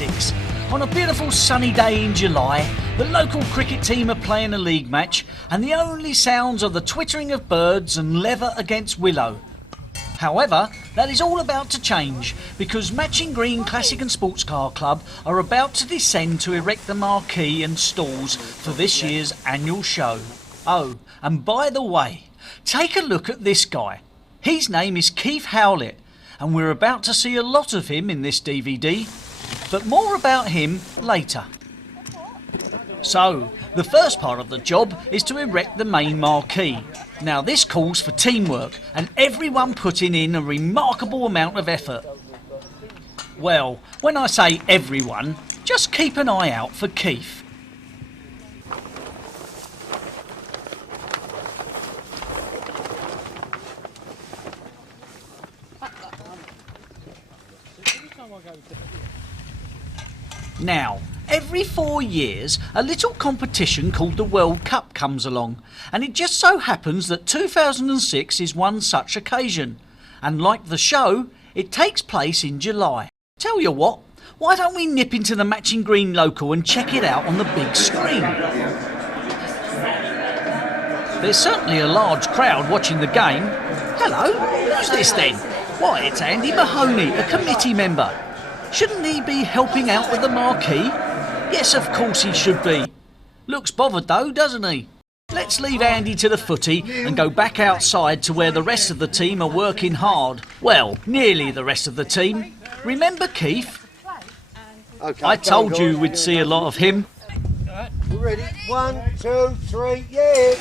MGCSCC. On a beautiful sunny day in July, the local cricket team are playing a league match and the only sounds are the twittering of birds and leather against willow. However, that is all about to change because Matching Green Classic and Sports Car Club are about to descend to erect the marquee and stalls for this year's annual show. Oh, and by the way, take a look at this guy. His name is Keith Howlett and we're about to see a lot of him in this DVD, but more about him later. So, the first part of the job is to erect the main marquee. Now this calls for teamwork and everyone putting in a remarkable amount of effort. Well, when I say everyone, just keep an eye out for Keith. Now, every 4 years, a little competition called the World Cup comes along, and it just so happens that 2006 is one such occasion. And like the show, it takes place in July. Tell you what, why don't we nip into the Matching Green local and check it out on the big screen? There's certainly a large crowd watching the game. Hello, who's this then? Why, it's Andy Mahoney, a committee member. Shouldn't he be helping out with the marquee? Yes, of course he should be. Looks bothered though, doesn't he? Let's leave Andy to the footy and go back outside to where the rest of the team are working hard. Well, nearly the rest of the team. Remember Keith? Okay, I told you we'd see a lot of him. We're ready. 1, 2, 3, yeah!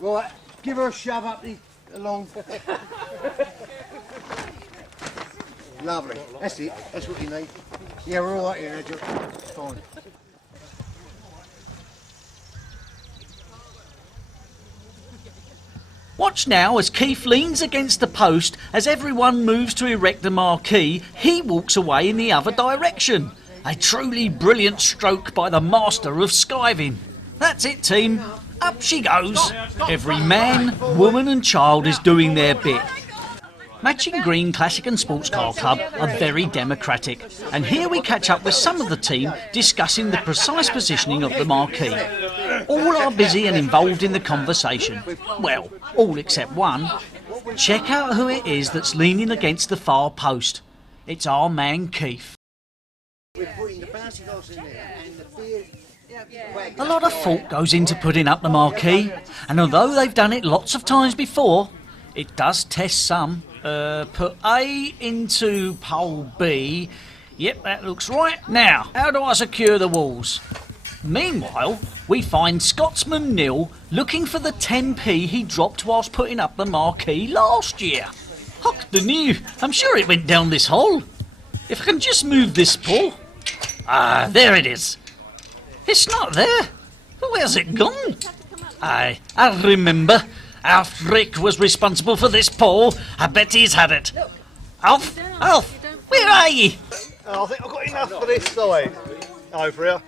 Right, give her a shove up the along. Lovely. That's it. That's what you need. Yeah, we're all right here, Nigel. It's fine. Watch now as Keith leans against the post as everyone moves to erect the marquee. He walks away in the other direction. A truly brilliant stroke by the master of skiving. That's it, team. Up she goes. Every man, woman and child is doing their bit. Matching Green Classic and Sports Car Club are very democratic, and here we catch up with some of the team discussing the precise positioning of the marquee. All are busy and involved in the conversation. Well, all except one. Check out who it is that's leaning against the far post. It's our man Keith. A lot of thought goes into putting up the marquee, and although they've done it lots of times before, it does test some. Put A into pole B. Yep, that looks right. Now, how do I secure the walls? Meanwhile, we find Scotsman Neil looking for the 10p he dropped whilst putting up the marquee last year. Hock the new, I'm sure it went down this hole. If I can just move this pole. Ah, there it is. It's not there. Where's it gone? I remember. Alf Rick was responsible for this pole. I bet he's had it. Alf, where are ye? I think I've got enough for this side. Over here.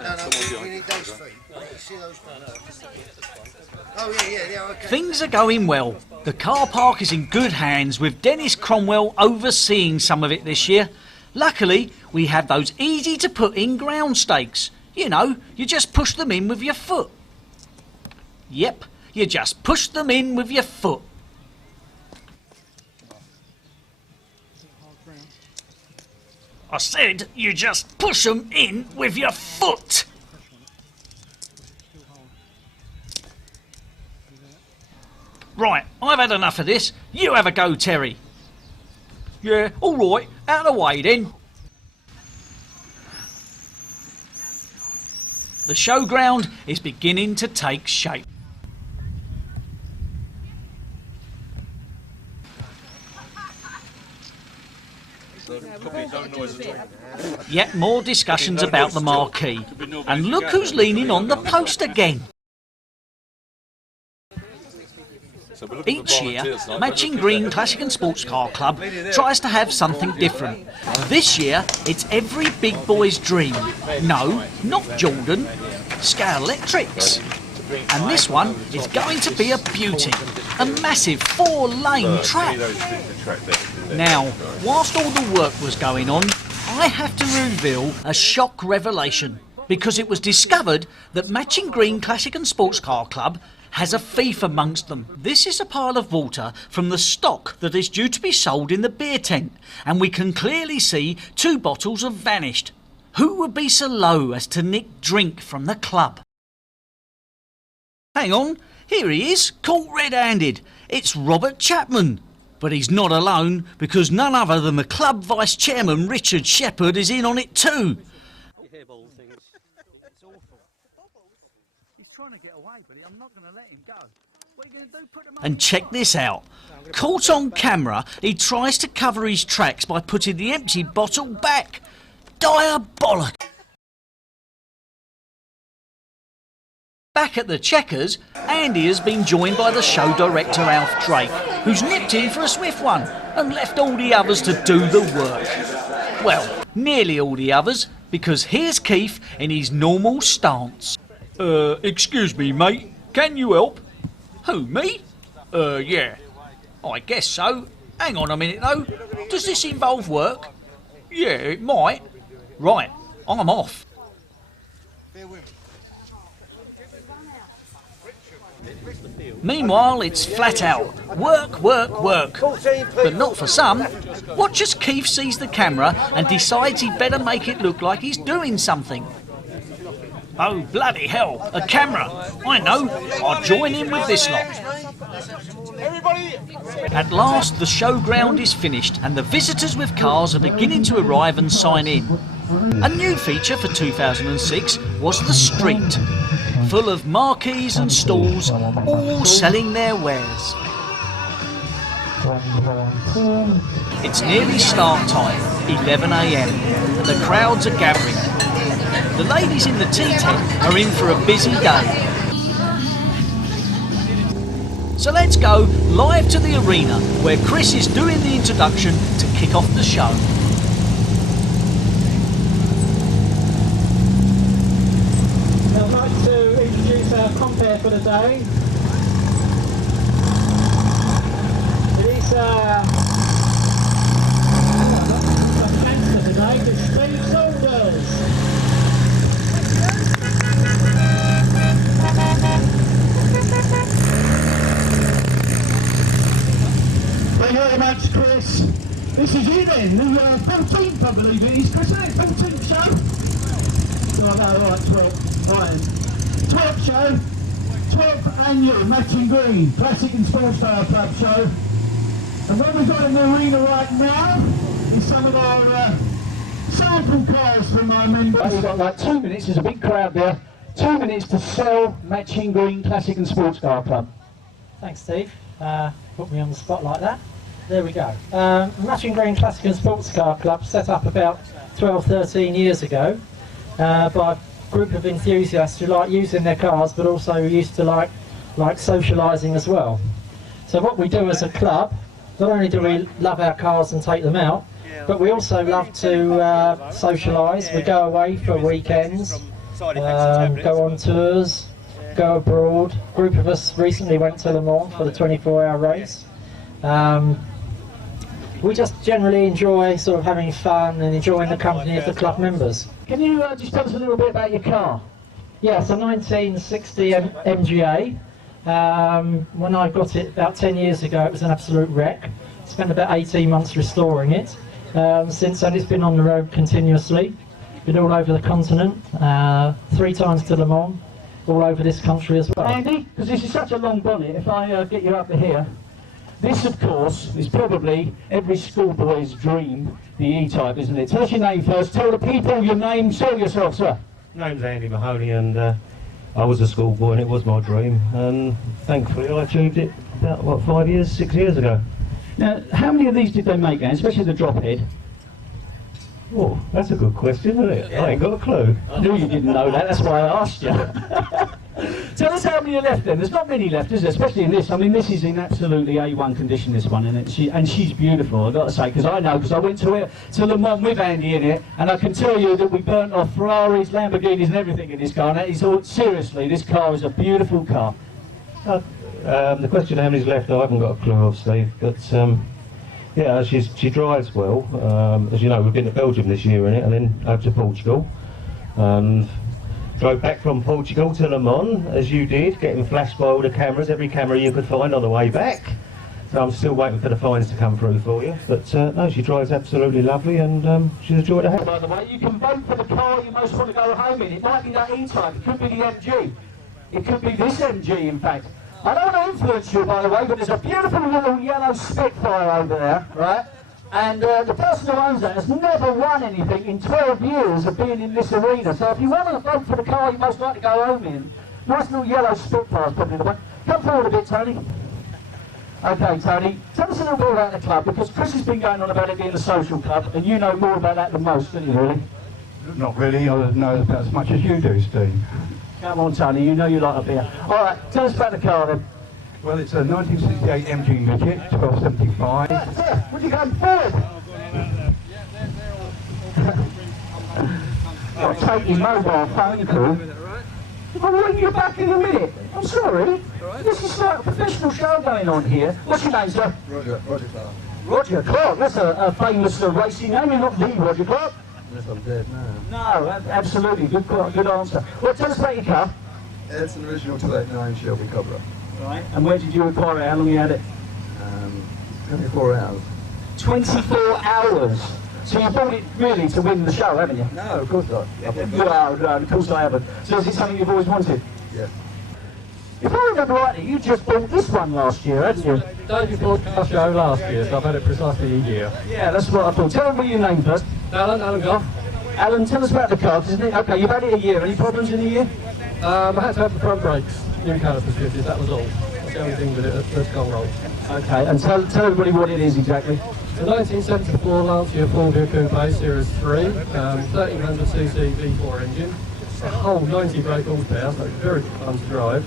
No, we need those feet. You see those feet? Oh, yeah, okay. Things are going well. The car park is in good hands with Dennis Cromwell overseeing some of it this year. Luckily, we have those easy to put in ground stakes. You know, you just push them in with your foot. Yep, you just push them in with your foot. I said you just push them in with your foot. Right, I've had enough of this. You have a go, Terry. Yeah, all right, out of the way then. The showground is beginning to take shape. Yet more discussions about the marquee. And look who's leaning on the post again. Each year, Matching Green Classic and Sports Car Club tries to have something different. This year, it's every big boy's dream. No, not Jordan. Scale Electrics. And this one is going to be a beauty. A massive 4-lane track. Now, whilst all the work was going on, I have to reveal a shock revelation, because it was discovered that Matching Green Classic and Sports Car Club has a thief amongst them. This is a pile of water from the stock that is due to be sold in the beer tent, and we can clearly see 2 bottles have vanished. Who would be so low as to nick drink from the club? Hang on, here he is, caught red-handed. It's Robert Chapman. But he's not alone, because none other than the club vice-chairman Richard Shepherd is in on it too. And check this out. Caught on camera, he tries to cover his tracks by putting the empty bottle back. Diabolic! Back at the Checkers, Andy has been joined by the show director Alf Drake, who's nipped in for a swift one and left all the others to do the work. Well, nearly all the others, because here's Keith in his normal stance. Excuse me, mate, can you help? Who, me? Yeah. I guess so. Hang on a minute, though. Does this involve work? Yeah, it might. Right, I'm off. Meanwhile, it's flat out. Work, work, work. But not for some. Watch as Keith sees the camera and decides he'd better make it look like he's doing something. Oh, bloody hell, a camera. I know, I'll join in with this lot. At last, the showground is finished and the visitors with cars are beginning to arrive and sign in. A new feature for 2006 was the street, full of marquees and stalls, all selling their wares. It's nearly start time, 11 AM, and the crowds are gathering. The ladies in the tea tent are in for a busy day. So let's go live to the arena, where Chris is doing the introduction to kick off the show. I'd like to introduce our compere for the day. It is a cancer today, the Steve Saunders. Thank you very much, Chris. This is you then, the 14th, I believe it is, Chris, isn't it? 14th show? No, right, 12th. Right. 12th show, 12th annual Matching Green Classic and Sports Car Club show. And what we've got in the arena right now is some of our sample cars from our members. We've got like 2 minutes, there's a big crowd there. 2 minutes to sell Matching Green Classic and Sports Car Club. Thanks, Steve. Put me on the spot like that. There we go. Matching Green Classic and Sports Car Club set up about 12-13 years ago by a group of enthusiasts who like using their cars but also used to like socialising as well. So what we do as a club, not only do we love our cars and take them out, but we also love to socialise. We go away for weekends, go on tours, go abroad. A group of us recently went to Le Mans for the 24-hour race. We just generally enjoy sort of having fun and enjoying the company of the club members. Can you just tell us a little bit about your car? Yeah, it's a 1960 MGA. When I got it about 10 years ago, it was an absolute wreck. Spent about 18 months restoring it. Since then, it's been on the road continuously. Been all over the continent, 3 times to Le Mans, all over this country as well. Andy, because this is such a long bonnet, if I get you up to here, this of course is probably every schoolboy's dream, the E-Type, isn't it? Tell us your name first, tell the people your name, sell yourself, sir. Name's Andy Mahoney, and I was a schoolboy and it was my dream, and thankfully I achieved it about, what, 5 years, 6 years ago. Now, how many of these did they make then, especially the drop head? Oh, that's a good question, isn't it? Yeah. I ain't got a clue. I knew you didn't know that, that's why I asked you. Tell us how many are left then. There's not many left, is there? Especially in this. I mean, this is in absolutely A1 condition, this one, and she's beautiful, I've got to say, because I went to Le Mans with Andy in it, and I can tell you that we burnt off Ferraris, Lamborghinis and everything in this car. And seriously, this car is a beautiful car. The question how many's left, I haven't got a clue of, Steve, but yeah, she drives well. As you know, we've been to Belgium this year in it, and then over to Portugal. Drove back from Portugal to Le Mans, as you did, getting flashed by all the cameras, every camera you could find on the way back. So I'm still waiting for the fines to come through for you. But no, she drives absolutely lovely, and she's a joy to have. By the way, you can vote for the car you most want to go home in. It might be that E-Type, it could be the MG. It could be this MG, in fact. I don't want to influence you, by the way, but there's a beautiful little yellow Spitfire over there, right? And the person who owns that has never won anything in 12 years of being in this arena. So if you want to vote for the car you most like to go home in, nice little yellow Spitfire is probably the one. Come forward a bit, Tony. Okay, Tony, tell us a little bit about the club, because Chris has been going on about it being a social club, and you know more about that than most, don't you, really? Not really, I know about as much as you do, Steve. Come on, Tony, you know you like a beer. All right, tell us about the car then. Well, it's a 1968 MG Midget, 1275. Yeah, would you go forward? I'll take your mobile phone call. I'll ring you back in a minute. I'm sorry. This is like a professional show going on here. What's your name, sir? Roger Clark. Roger Clark. That's a famous racing name. You're not the Roger Clark. Yes, I'm dead now. No, absolutely. Good answer. Well, tell us about your car. It's an original 289 Shelby Cobra. Right. And where did you acquire it? How long you had it? 24 hours. 24 hours. So you bought it really to win the show, haven't you? No, of course not. Well, no, of course I haven't. So is it something you've always wanted? Yes. If I remember rightly, you just bought this one last year, hadn't you? Day before car show last year, so I've had it precisely a year. Yeah, that's what I thought. Tell me your name first. Alan Goff. Alan, tell us about the car, isn't it? Okay, you've had it a year. Any problems in a year? I had to have the front brakes, new calipers fitted, that was all. That's the only thing with it that's gone wrong. Okay, and tell everybody what it is exactly. It's a 1974 Lancia Ford Coupe Series 3, 1300cc V4 engine. A whole 90 brake horsepower, so it's very fun to drive.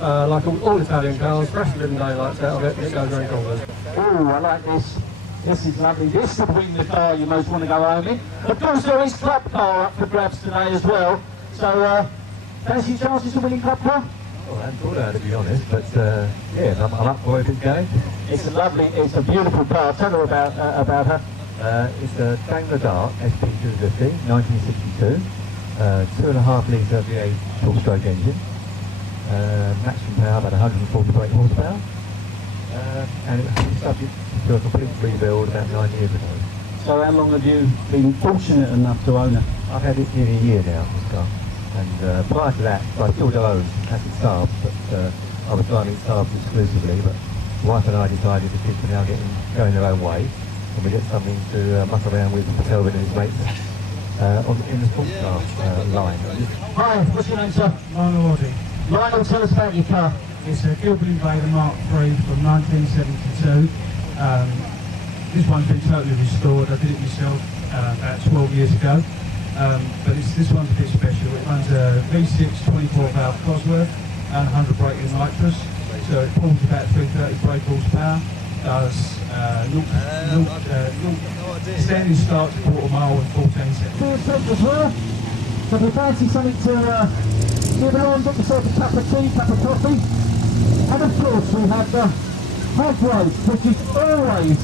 Like all Italian cars, fresh driven daylights out of it, it goes around corners. Oh, I like this. This is lovely. This would win the car you most want to go home in. Of course, there is club car up for grabs today as well. So, fancy chances of winning club car? Well, I hadn't thought about it, to be honest, but yeah, I'm up for it if it's going. It's a beautiful car. Tell her about her. It's a Daimler Dart SP250, 1962, 2.5 litre V8 four-stroke engine, maximum power about 140 brake horsepower, and it was subject to a complete rebuild about 9 years ago. So how long have you been fortunate enough to own it? I've had it nearly a year now, this car. And prior to that, I still do own classic Saabs, but I was driving Saabs exclusively. But my wife and I decided the kids are now going their own way, and we get something to muck around with Kelvin and his mates in the sports car line. Hi, what's your name, sir? Lionel Audi. Lionel, tell us about your car. It's a Gilbert Invader Mark III from 1972. This one's been totally restored. I did it myself about 12 years ago. But this one's a bit special. It runs a V6 24 valve Cosworth and 100 brake and nitrous. So it pulls about 330 brake horsepower. Does standing start to quarter mile in 14 seconds. As well. So if you fancy something to give along, get yourself a cup of tea, cup of coffee. And of course we have the hog roast, which is always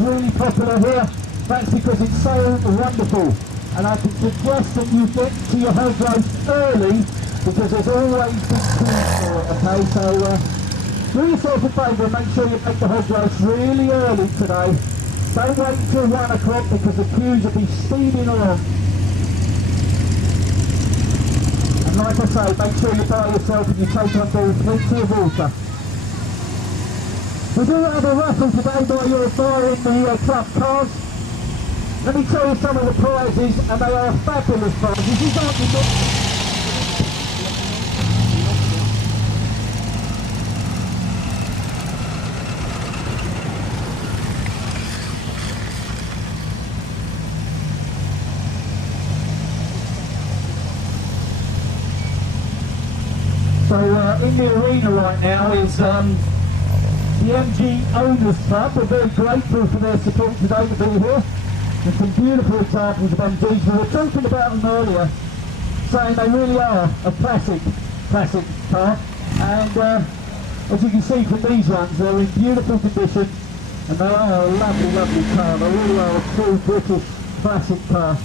really popular here. That's because it's so wonderful. And I can suggest that you get to your hog roast early, because there's always big queues for it, okay? So do yourself a favour and make sure you make the hog roast really early today. Don't wait till 1 o'clock, because the queues will be speeding along. And like I say, make sure you buy yourself and you take on board plenty of water. We do have a raffle today while you're buying the club cars. Let me tell you some of the prizes, and they are fabulous prizes. These aren't the So in the arena right now is the MG Owners Club. We're very grateful for their support today to be here. There's some beautiful examples of MGs. We were talking about them earlier, saying they really are a classic car. And as you can see from these ones, they're in beautiful condition, and they are a lovely car. They really are a true British classic car.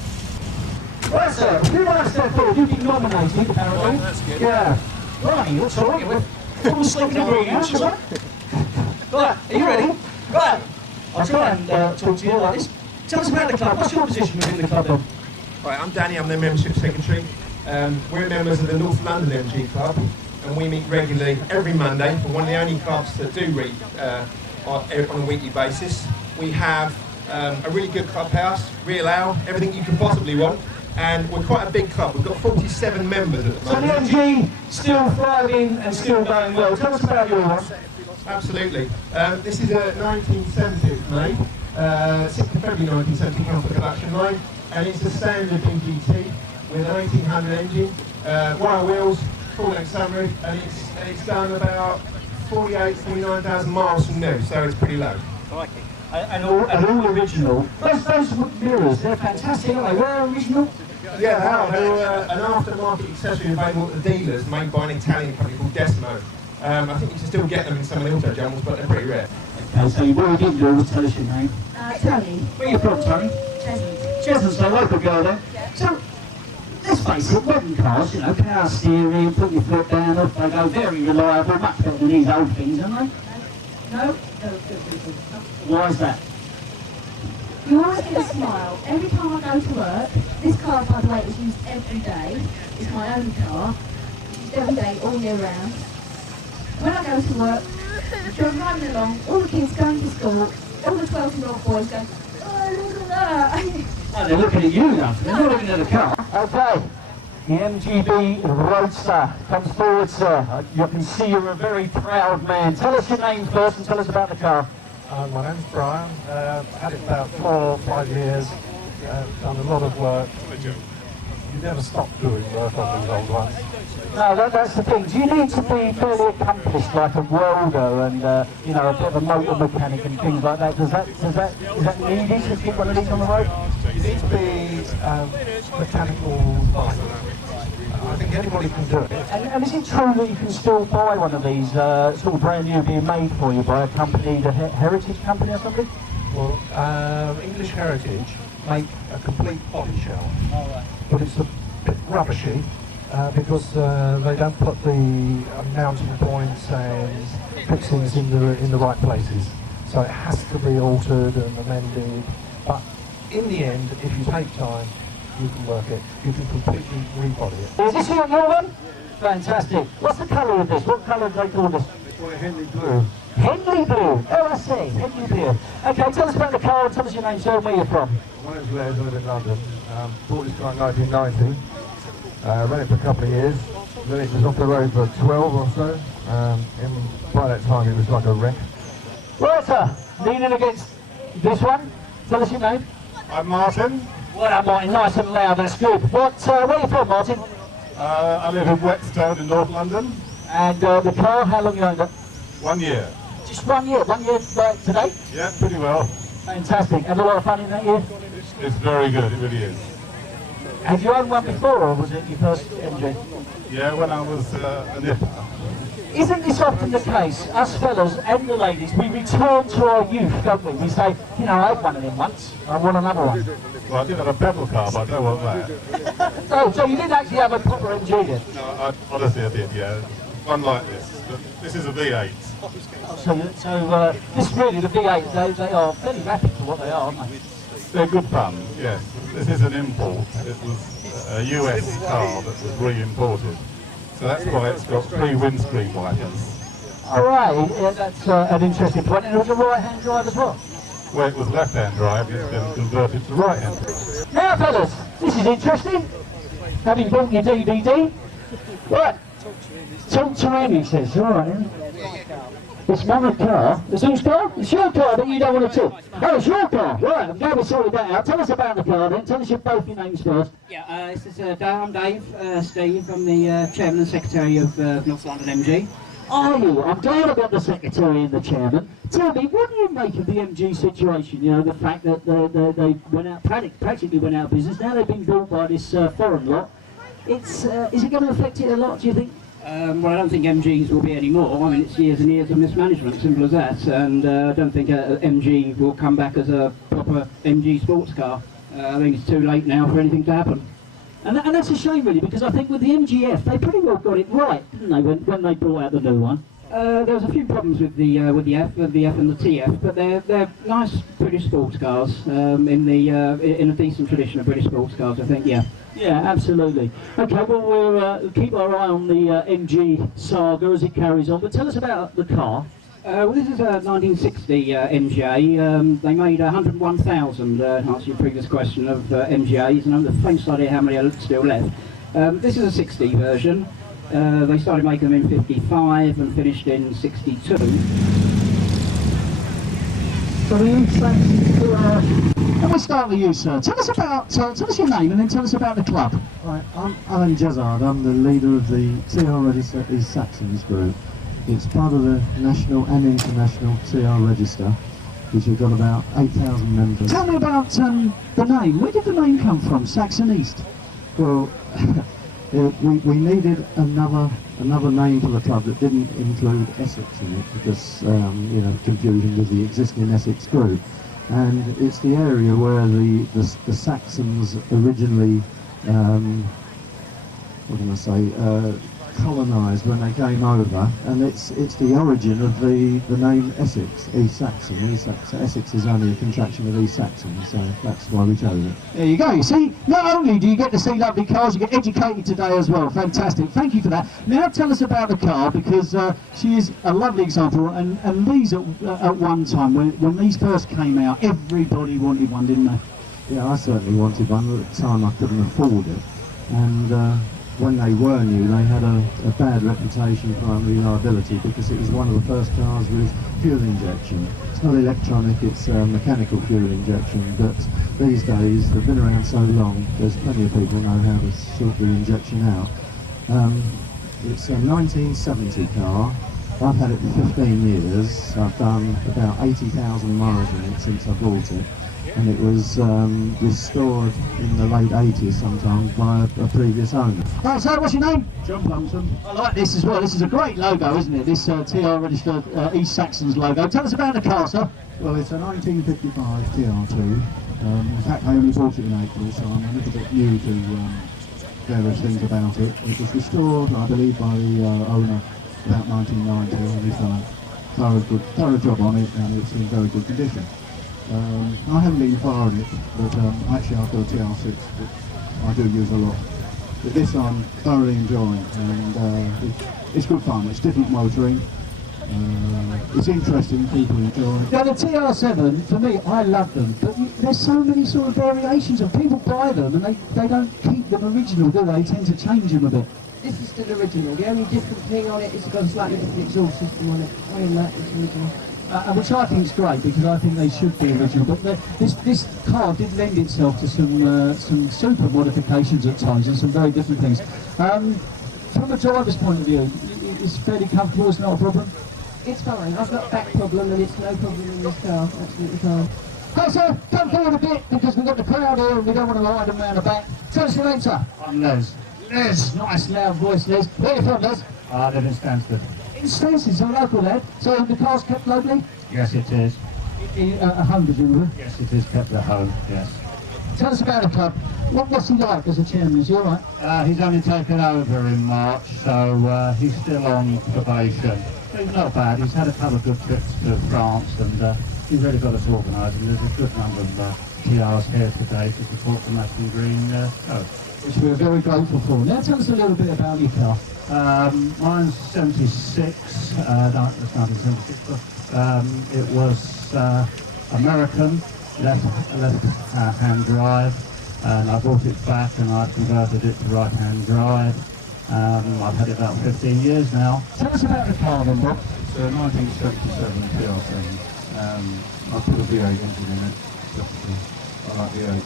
Right, sir, if you want to step forward, you've been nominated, apparently. Oh, that's good. Yeah. Right, that's all right. You're full sleep in the green house, is that? Right, are you ready? Right. I'll try and talk to you like this. Tell us about the club. What's your position within the club, then? Right, I'm Danny, I'm the membership secretary. We're members of the North London MG Club, and we meet regularly every Monday. We're one of the only clubs that do meet on a weekly basis. We have a really good clubhouse, real ale, everything you can possibly want. And we're quite a big club. We've got 47 members at the moment. So the MG still thriving and still going well. Tell us about your one. Absolutely. This is a 1970 made, 6th of February 1970 come off the production line, and it's a standard MGT with an 1800 engine, wire wheels, full length sunroof, and it's done about 49,000 miles from new, so it's pretty low. And all original. Those mirrors, they're fantastic, aren't they? They're original. Yeah, they're an aftermarket accessory available at the dealers, made by an Italian company called Desmo. I think you can still get them in some of the auto jumbles, but they're pretty rare. Okay, so what we didn't do was tell us your name. Tony. Where are you from, Tony? Cheshunt. Cheshunt's the local girl there. Yeah. So, let's face it, modern cars, you know, power steering, put your foot down, off they go, very reliable, much better than these old things, aren't they? No. Why is that? You always get a smile. Every time I go to work, this car, by the way, is used every day. It's my own car. It's used every day, all year round. When I go to work, I'm driving along, all the kids going to school, all the 12-year-old boys go, oh, look at that. Oh, they're looking at you now. They're not looking at the car. Okay. The MGB Roadster comes forward, sir. You can see you're a very proud man. Tell us your name first and tell us about the car. My name's Brian. I've had it about 4 or 5 years. Done a lot of work. You never stop doing work on these old ones. No, that's the thing. Do you need to be fairly accomplished, like a welder and you know, a bit of a motor mechanic and things like that? Is that needed to get one of these on the road? You need to be mechanical. I think anybody can do it. And is it true that you can still buy one of these sort of brand new being made for you by a company, the Heritage Company or something? Well, English Heritage make a complete body shell, but it's a bit rubbishy because they don't put the mounting points and fixings in the right places. So it has to be altered and amended. But in the end, if you take time, you can work it. You can completely rebody it. Is this your one? Fantastic. What's the colour of this? What colour do they call this? Henley Blue. Henley Blue. Oh, I see. Henley Blue. Okay, tell us about the car and tell us your name, sir, and where you're from. My name's Les, I live in London. Bought this car in 1990. Ran it for a couple of years. Then it was off the road for 12 or so. By that time it was like a wreck. Right, sir. Leaning against this one. Tell us your name. I'm Martin. Well, Martin, nice and loud, that's good. Where are you from, Martin? I live in Whetstone in North London. And the car, how long you owned it? 1 year. Just 1 year? 1 year like today? Yeah, pretty well. Fantastic. Had a lot of fun in that year? It's very good, it really is. Have you owned one before, or was it your first MG? Yeah, when I was a nipper. Isn't this often the case, us fellas and the ladies, we return to our youth, don't we? We say, you know, I had one of them once, I want another one. Well, I did have a pedal car, but I don't want that. Oh, so you didn't actually have a proper MG then? No, honestly I did, yeah. One like this. This is a V8. So this really, the V8, they are fairly rapid for what they are, aren't they? They're good fun, yes. This is an import. It was a US car that was re-imported. So that's why it's got 3 windscreen wipers. Alright, yeah, that's an interesting point. And it was a right-hand drive as well? Where it was left-hand drive, it's been converted to right-hand drive. Now fellas, this is interesting. Having bought your DVD. Right, talk to him, he says. Alright. It's my car. It's whose car? It's your car, but you don't want to talk. Oh, it's your car. Right, I'm glad we sorted that out. Tell us about the car then. Tell us both your names first. Yeah, this is I'm Dave, Steve. I'm the Chairman and Secretary of North London MG. Are you? I'm glad I got the Secretary and the Chairman. Tell me, what do you make of the MG situation? You know, the fact that they went out, practically went out of business. Now they've been bought by this foreign lot. Is it going to affect it a lot, do you think? Well, I don't think MGs will be anymore. I mean, it's years and years of mismanagement, simple as that. And I don't think MG will come back as a proper MG sports car. I think it's too late now for anything to happen. And that's a shame, really, because I think with the MGF, they pretty well got it right, didn't they, when they brought out the new one? There was a few problems with the F and the TF, but they're nice British sports cars in a decent tradition of British sports cars, I think. Yeah. Yeah, absolutely. Okay, well, we'll keep our eye on the MG saga as it carries on. But tell us about the car. Well, this is a 1960 MGA. They made 101,000, to answer your previous question, of MGAs, and I have the faintest idea how many are still left. This is a 60 version. They started making them in 55 and finished in 62. And we'll start with you, sir. Tell us your name and then tell us about the club. Right, I'm Alan Jezard. I'm the leader of the TR Register East Saxons group. It's part of the national and international TR Register, which have got about 8,000 members. Tell me about the name. Where did the name come from, Saxon East? Well, we needed another name for the club that didn't include Essex in it, because you know, confusion with the existing Essex group. And it's the area where the Saxons originally, what can I say, colonised when they came over, and it's the origin of the name Essex, East Saxon. Essex is only a contraction of East Saxon, so that's why we chose it. There you go. You see, not only do you get to see lovely cars, you get educated today as well. Fantastic. Thank you for that. Now tell us about the car, because she is a lovely example, and these at one time, when these first came out, everybody wanted one, didn't they? Yeah, I certainly wanted one. At the time I couldn't afford it, and when they were new, they had a bad reputation for unreliability, because it was one of the first cars with fuel injection. It's not electronic, it's mechanical fuel injection, but these days, they've been around so long, there's plenty of people know how to sort the injection out. It's a 1970 car. I've had it for 15 years. I've done about 80,000 miles in it since I bought it. And it was restored in the late 80s sometimes by a previous owner. Right, so what's your name? John Plumson. I like this as well. This is a great logo, isn't it? This TR Registered East Saxons logo. Tell us about the car, sir. Well, it's a 1955 TR2. In fact, I only bought it in April, so I'm a little bit new to various things about it. It was restored, I believe, by the owner about 1990, and he's done a thorough job on it, and it's in very good condition. I haven't been far in it, but actually I've got a TR6 that I do use a lot. But this I'm thoroughly enjoying, and it's good fun. It's different motoring. It's interesting, people enjoy it. Now the TR7, for me, I love them, but there's so many sort of variations of people buy them and they don't keep them original, do they? They tend to change them a bit. This is still original. The only different thing on it is it's got a slightly different exhaust system on it. Other than that, it's original. Which I think is great, because I think they should be original. But this car did lend itself to some super modifications at times and some very different things. From a driver's point of view, it's fairly comfortable. It's not a problem. It's fine. I've got a back problem, and it's no problem in this car. Absolutely fine. Okay, sir, come forward a bit, because we've got the crowd here and we don't want to ride them around the back. Tell us your name, sir. I'm Les. Les, nice loud voice, Les. Where are you from, Les? I live in Stansted. In Stansted, so local lad. So the car's kept locally? Yes, it is. At home, presumably? Yes, it is kept at home, yes. Tell us about the club. What's he like as a chairman? Is he alright? He's only taken over in March, so he's still on probation. He's not bad. He's had a couple of good trips to France, and he's really got us organised, and there's a good number of TRs here today to support the Massing Green Coast. Which we're very grateful for. Now tell us a little bit about your car. Mine's 76, no, it's 1976. It was American, left-hand drive, and I brought it back and I converted it to right-hand drive. I've had it about 15 years now. Tell us about the car then, Bob. It's a 1977 PRC. I put a V8 engine in it. I like V8.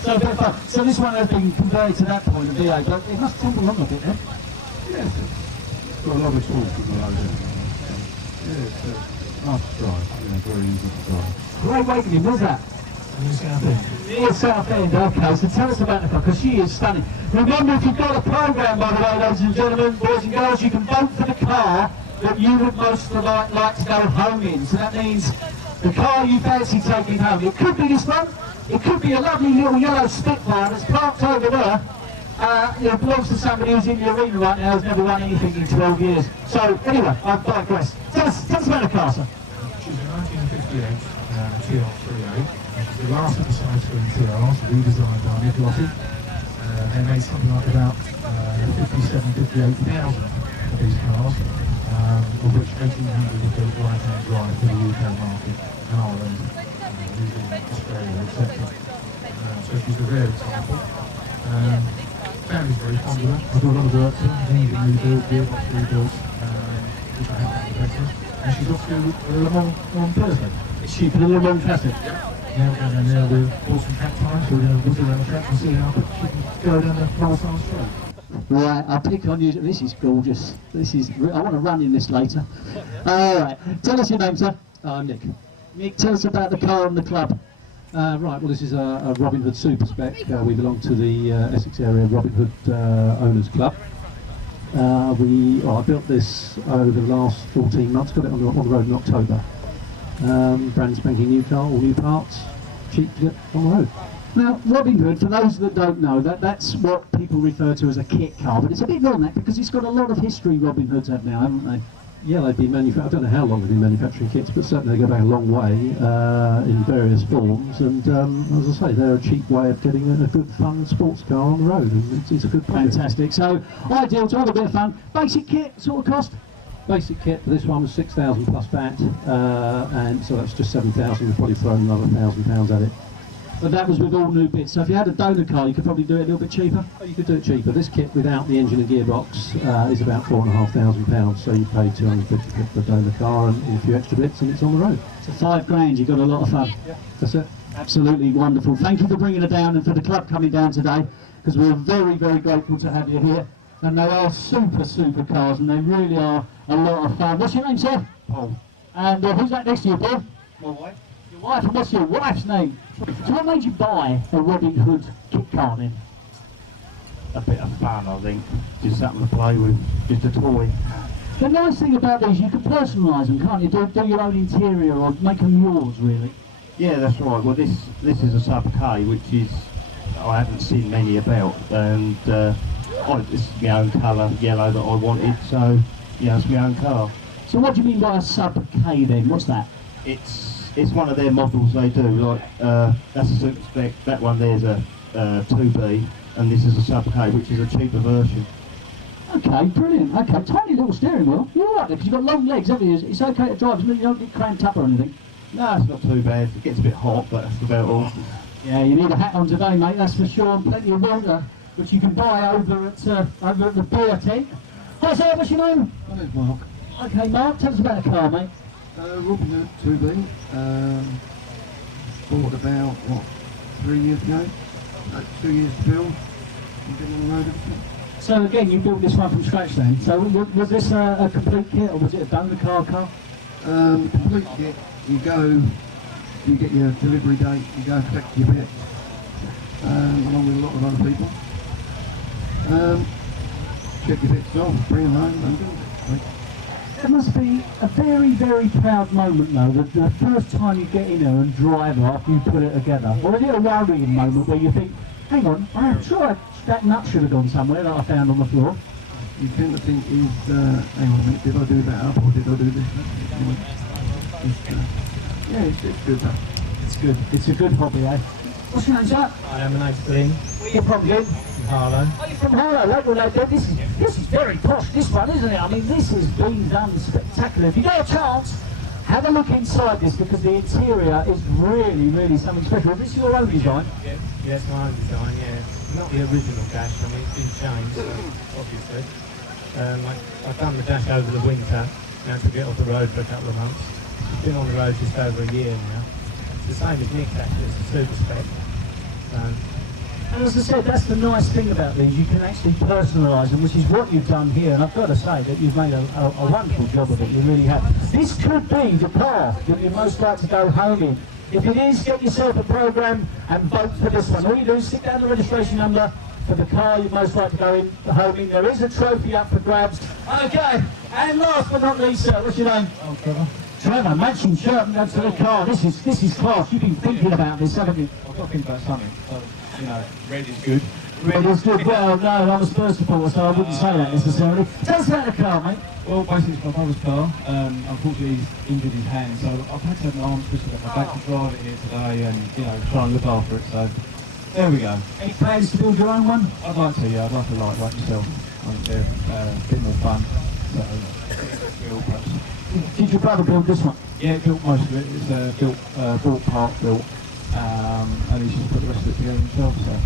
So, a bit of fun. So this one has been converted to that point of V8, but it must tumble along a bit, eh? Yes, it's got a lot of torque in the load. Yeah, it's nice to drive. Very easy to drive. Great Wakening, where's that? Near Southend. Near Southend, okay, so tell us about the car, because she is stunning. Remember, if you've got a programme, by the way, ladies and gentlemen, boys and girls, you can vote for the car that you would most like to go home in. So that means the car you fancy taking home. It could be this one, it could be a lovely little yellow Spitfire that's parked over there. It belongs to somebody who's in the arena right now who's never won anything in 12 years. So, anyway, I've digressed. Tell us about the car, sir. She's a 1958 TR38. It's the last of the size twin TRs, redesigned by Nick Lottie. They made something like about 58,000 of these cars, of which 1,800 were built right-hand drive for the UK market, Ireland, Australia, etc. So she's a rare example. Family's very fond of her. I do a lot of work for her. Engine rebuilt, gearbox rebuilt, which I have to better. And she's off to Le Mans on Thursday. Is she for the Le Mans Classic? Yeah, we're going down there with awesome track times, so we're going to look around the track and see how she can go down the full-size straight. Right, I'll pick on you. This is gorgeous. I want to run in this later. Alright, tell us your name, sir. I'm Nick. Nick, tell us about the car and the club. Right, well this is a Robin Hood Super Spec. We belong to the Essex area Robin Hood Owners Club. I built this over the last 14 months, got it on the road in October. Brand spanking new car, all new parts, cheap to get on the road. Now, Robin Hood, for those that don't know, that's what people refer to as a kit car, but it's a bit more than that because it's got a lot of history Robin Hoods have now, haven't they? Yeah, they've been I don't know how long they've been manufacturing kits, but certainly they go back a long way in various forms. And as I say, they're a cheap way of getting a good fun sports car on the road, and it's a good project. Fantastic. So, ideal to have a bit of fun. Basic kit, sort of cost? Basic kit for this one was 6,000 plus VAT, and so that's just 7,000. We've probably thrown another £1,000 at it. But that was with all new bits. So if you had a donor car, you could probably do it a little bit cheaper. Oh, you could do it cheaper. This kit without the engine and gearbox is about £4,500. So you pay £250 for the donor car and a few extra bits, and it's on the road. So £5,000, you got a lot of fun. Yeah, that's it. Absolutely wonderful. Thank you for bringing her down and for the club coming down today, because we're very, very grateful to have you here. And they are super, super cars, and they really are a lot of fun. What's your name, sir? Paul. And who's that next to you, Paul? My wife. Your wife, and what's your wife's name? So what made you buy a Robin Hood kit car then? A bit of fun, I think. Just something to play with, just a toy. The nice thing about these, you can personalise them, can't you? Do your own interior or make them yours, really. Yeah, that's right. Well, this is a Sub K, which is I haven't seen many about, and it's my own colour, yellow that I wanted. So yeah, it's my own car. So what do you mean by a Sub K then? What's that? It's one of their models they do. Like that's a super spec. That one there's a 2B, and this is a Sub K, which is a cheaper version. Okay, brilliant. Okay, tiny little steering wheel. You're all right there, because you've got long legs, haven't you? It's okay to drive, isn't it? You don't get cramped up or anything. No, it's not too bad. It gets a bit hot, but that's about all. Yeah, you need a hat on today, mate, that's for sure, and plenty of water, which you can buy over at the beer tent. Hi, sir, what's your name? My name's Mark. Okay, Mark, tell us about the car, mate. Robin Hood 2B. Bought about, 3 years ago? 2 years to build. I've been on the road ever since. So again, you built this one from scratch then. So was this a complete kit, or was it a donor car? Complete kit. You get your delivery date, you go collect your bits, along with a lot of other people. Check your bits off, bring them home, and do it. It must be a very, very proud moment though, that the first time you get in there and drive her after you put it together. Or is it a worrying moment where you think, hang on, I'm sure that nut should have gone somewhere that I found on the floor? You tend to think, hang on a minute, did I do that up or did I do this? Yeah, it's good though. It's good. It's a good hobby, eh? What's your name, sir? I am an Glenn. Where are you from, Glenn? Harlow. Are you from Harlow? Local lad, this is very posh, this one, isn't it? I mean, this has been done spectacular. If you get a chance, have a look inside this, because the interior is really, really something special. Is this your own design? Yeah, it's my own design, yeah. Not the original dash, I mean, it's been changed, obviously. I've done the dash over the winter, and to get off the road for a couple of months. He's been on the road just over a year now. It's the same as Nick actually, it's a super spec. And as I said, that's the nice thing about these, you can actually personalise them, which is what you've done here, and I've got to say that you've made a wonderful job of it, you really have. This could be the car that you're most likely to go home in. If it is, get yourself a programme and vote for this one. All you do is stick down the registration number for the car you're most likely to go home in. There is a trophy up for grabs. Okay, and last but not least, sir, what's your name? Oh, Trevor. Trevor, matching shirt and to the car. This is class. You've been thinking about this, haven't you? I've got to think about something. So, you know, red is good. Red is good. Well, no, I'm a Spurs supporter, so I wouldn't say that necessarily. Tell us about the car, mate. Well, basically it's my brother's car. Unfortunately he's injured his hand, so I've had to have my arms twisted up my back to drive it here today and, you know, try and look after it, so there we go. Any plans to build your own one? I'd like to, yeah, I'd like to like myself. I think they're a bit more fun, so build perhaps. Did your brother build this one? Yeah, built most of it. It's bought part built, and he's just put the rest of it together himself, so.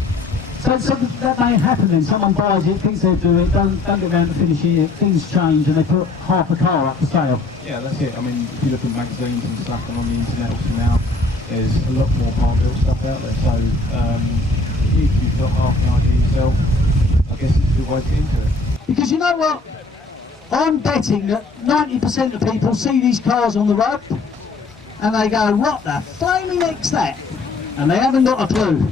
So that may happen then, someone buys it, thinks they'll do it, don't get around to finishing it, things change and they put half the car up for sale. Yeah, that's it. I mean, if you look at magazines and stuff and on the internet obviously now, there's a lot more part-built stuff out there, so if you've got half an idea yourself, I guess it's a good way to get into it. Because you know what? I'm betting that 90% of people see these cars on the road and they go, what the flaming heck's that? And they haven't got a clue.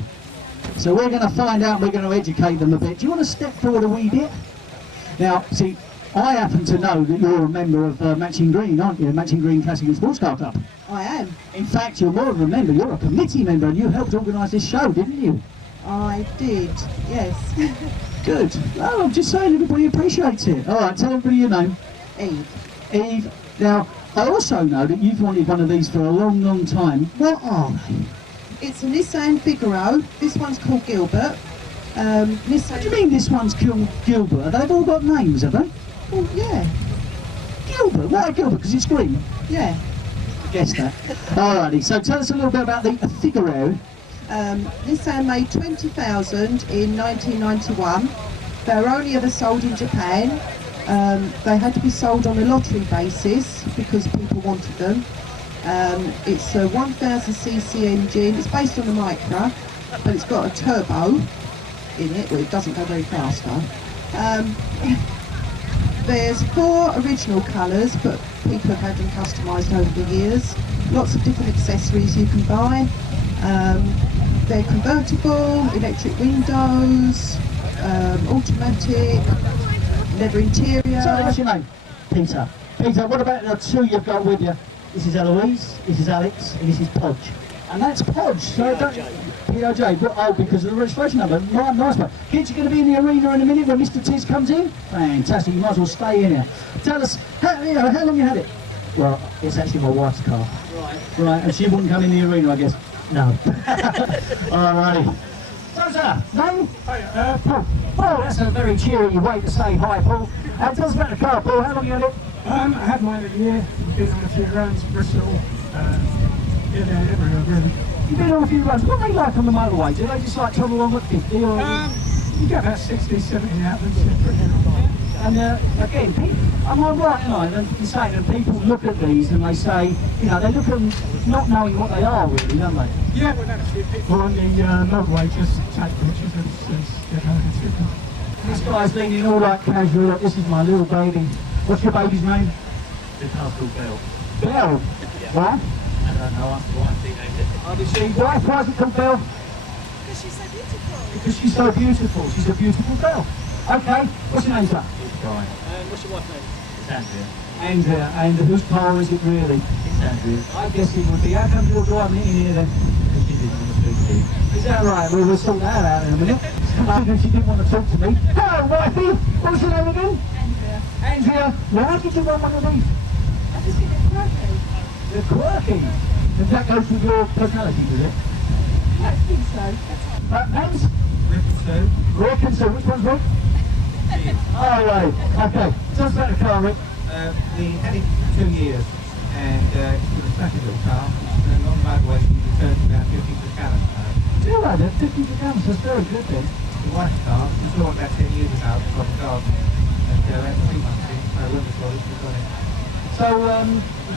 So we're going to find out, we're going to educate them a bit. Do you want to step forward a wee bit? Now, see, I happen to know that you're a member of Matching Green, aren't you? Matching Green Classic and Sports Car Club. I am. In fact, you're more of a member, you're a committee member, and you helped organise this show, didn't you? I did, yes. Good. Oh, I'm just saying everybody appreciates it. All right, tell everybody your name. Eve. Eve. Now, I also know that you've wanted one of these for a long, long time. What are they? It's a Nissan Figaro. This one's called Gilbert. Nissan. What do you mean this one's called Gilbert? They've all got names, have they? Well, yeah. Gilbert? Why Gilbert? Because it's green? Yeah. Guess that. Alrighty, so tell us a little bit about the Figaro. Nissan made 20,000 in 1991. They were only ever sold in Japan. They had to be sold on a lottery basis because people wanted them. It's a 1000cc engine. It's based on a Micra, but it's got a turbo in it. Well, it doesn't go very fast though. There's 4 original colours, but people have had them customised over the years. Lots of different accessories you can buy. They're convertible, electric windows, automatic, leather interior. So what's your name? Peter. Peter, what about the 2 you've got with you? This is Eloise, this is Alex, and this is Podge. And that's Podge, so don't... POJ, oh, because of the registration number. Nice one. Kids, you're going to be in the arena in a minute when Mr. Tiz comes in? Fantastic, you might as well stay in here. Tell us, how long you had it? Well, it's actually my wife's car. Right, and she wouldn't come in the arena, I guess? No. Alrighty. So, sir, name? Paul. Paul, that's a very cheery way to say hi, Paul. Tell us about the car, Paul. How long you had it? I had mine a year. Been on a few runs, Bristol, everywhere really. You've been on a few runs. What are they like on the motorway? Do they just like travel along at 50 or...? You get about 60, 70 out of And again, am I right, am I, in saying that people look at these and they say, you know, they look at them not knowing what they are really, don't they? Yeah, we've had a few people on the motorway just take pictures and This guy's leaning all like casual. Look, this is my little baby. What's your baby's name? This car's called Belle. Belle? Why? I don't know, that's why she named it. Obviously, why is it called Belle? Because she's so beautiful. Because she's so beautiful. She's a beautiful Belle. Okay, what's your name, sir? Brian. And what's your wife's name? It's Andrea. Andrea. And whose car is it really? It's Andrea. I guess it would be. How come you're driving it in here then? Because she didn't want to speak to you. Is that right? Well, we'll sort that out in a minute. She didn't want to talk to me. Hello, wifey. What's your name again? Andrea. Andrea, why did you want one of these? I just think they're quirky. They're quirky. Does that go with your personality, does it? I think so. Names? Rick and Sue. Rick and Sue. Which one's Rick? Oh, right. Okay. Tell us about the car, Rick. We had it for 2 years, and it's a special little car, and on the motorway we returned about 50 per gallon. Do you know that? 50 per gallon, that's very good then. The wife's car, we saw it about 10 years ago from the garden, and we had 3 months in, so when we saw it, we got it. So,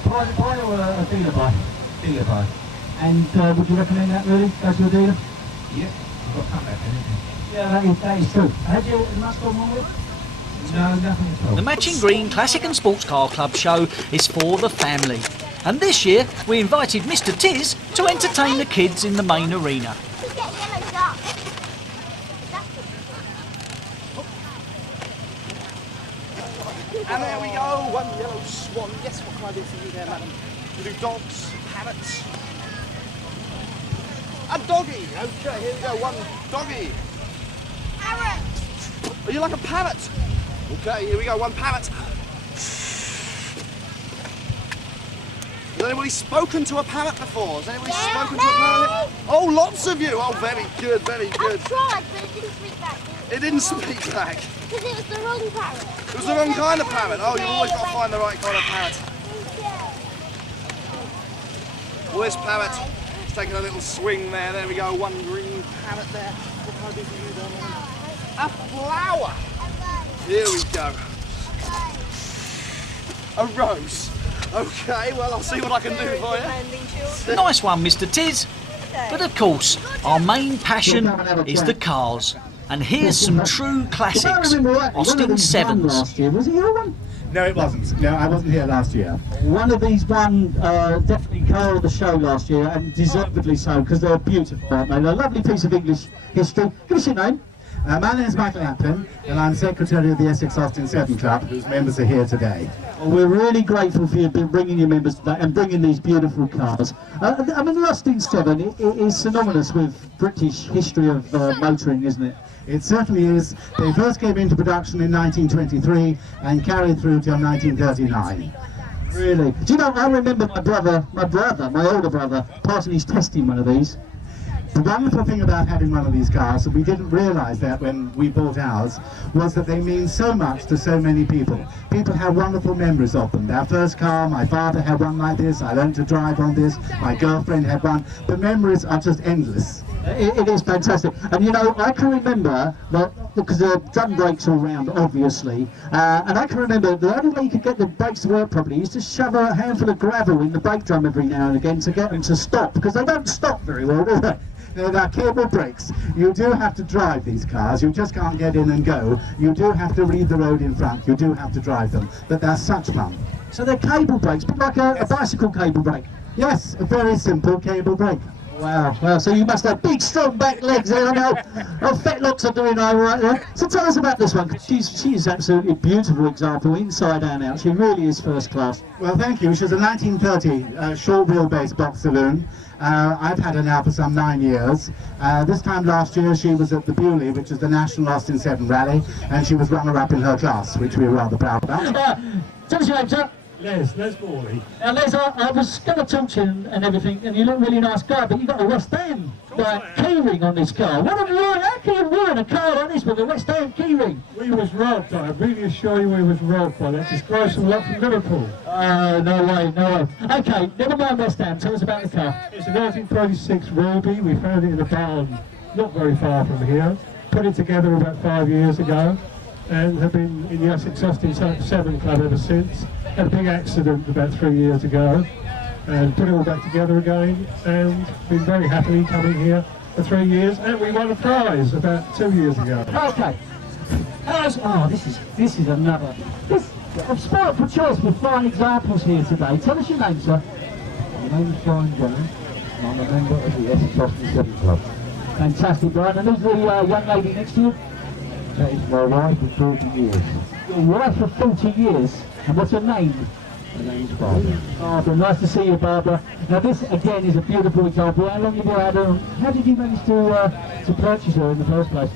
private buy or a dealer buy? Dealer buy. And would you recommend that really? Go to a dealer? Yeah, you've got to come back, haven't you? Yeah, that is true. Had you much gone wrong with? No, nothing at all. The Matching Green Classic and Sports Car Club show is for the family. And this year, we invited Mr. Tiz to entertain the kids in the main arena. And there we go, one yellow swan. Yes, what can I do for you there, madam? We do dogs, parrots. A doggy. Okay, here we go, one doggy. Parrot. Are you like a parrot? Okay, here we go, one parrot. Has anybody spoken to a parrot before? Has anybody spoken to a parrot? Oh, lots of you. Oh, very good, very good. I tried, but it didn't speak back. It didn't speak back. Because it was the wrong parrot. It was the wrong kind of parrot. Oh, you've always got to find the right kind of parrot. Well, this parrot is taking a little swing there. There we go, one green parrot there. What can I do for you there, a flower. Here we go. A rose. Okay, well, I'll see what I can do for you. Nice one, Mr. Tiz. But of course, our main passion is the cars. And here's some true classics. Austin 7s. Last year, was it your one? No, it wasn't. No, I wasn't here last year. One of these won definitely car of the show last year, and deservedly so, because they're beautiful, aren't they? They're a lovely piece of English history. Give us your name. My name is Michael Applin, and I'm secretary of the Essex Austin 7 Club, whose members are here today. Well, we're really grateful for you bringing your members today and bringing these beautiful cars. I mean, the Austin 7 it is synonymous with British history of motoring, isn't it? It certainly is. They first came into production in 1923 and carried through till 1939. Really? Do you know, I remember my older brother, passing his test in one of these. The wonderful thing about having one of these cars, and we didn't realise that when we bought ours, was that they mean so much to so many people. People have wonderful memories of them. Their first car, my father had one like this, I learned to drive on this, my girlfriend had one. The memories are just endless. It is fantastic. And you know, I can remember that, because the drum brakes all round, obviously, and I can remember the only way you could get the brakes to work properly is to shove a handful of gravel in the brake drum every now and again to get them to stop, because they don't stop very well, do they? They're cable brakes. You do have to drive these cars. You just can't get in and go. You do have to read the road in front. You do have to drive them. But they're such fun. So they're cable brakes, but like a bicycle cable brake? Yes, a very simple cable brake. Wow, well, so you must have big, strong back legs there. I know fetlocks are doing all right there. So tell us about this one, because she's absolutely beautiful example, inside and out. She really is first class. Well, thank you. She's a 1930 short wheelbase box saloon. I've had her now for some 9 years. This time last year she was at the Bewley, which is the National Austin 7 Rally, and she was runner-up in her class, which we were rather proud about. Tell us your name, sir. Les Morley. Now Les, I was going to talk to you and everything, and you look a really nice guy, but you've got a West Ham keyring on this car. What have you ruined? How can you ruin a car like this with a West Ham keyring? We was robbed, I really assure you we was robbed by that disgraceful lot from Liverpool. No way, no way. Okay, never mind West Ham, tell us about the car. It's a 1936 Ruby, we found it in a barn not very far from here. Put it together about 5 years ago, and have been in the Essex Austin 7 Club ever since. Had a big accident about 3 years ago, and put it all back together again, and been very happily coming here for 3 years, and we won a prize about 2 years ago. Okay. Oh, this is another. I'm spoiled for choice with fine examples here today. Tell us your name, sir. My name's Brian Jones, and I'm a member of the Essex Austin 7 Club. Fantastic, Brian. And who's the young lady next to you? That is my wife for 40 years. Your wife for 40 years? And what's her name? Her name's Barbara. Barbara, nice to see you, Barbara. Now this again is a beautiful example. How long have you had her? How did you manage to purchase her in the first place?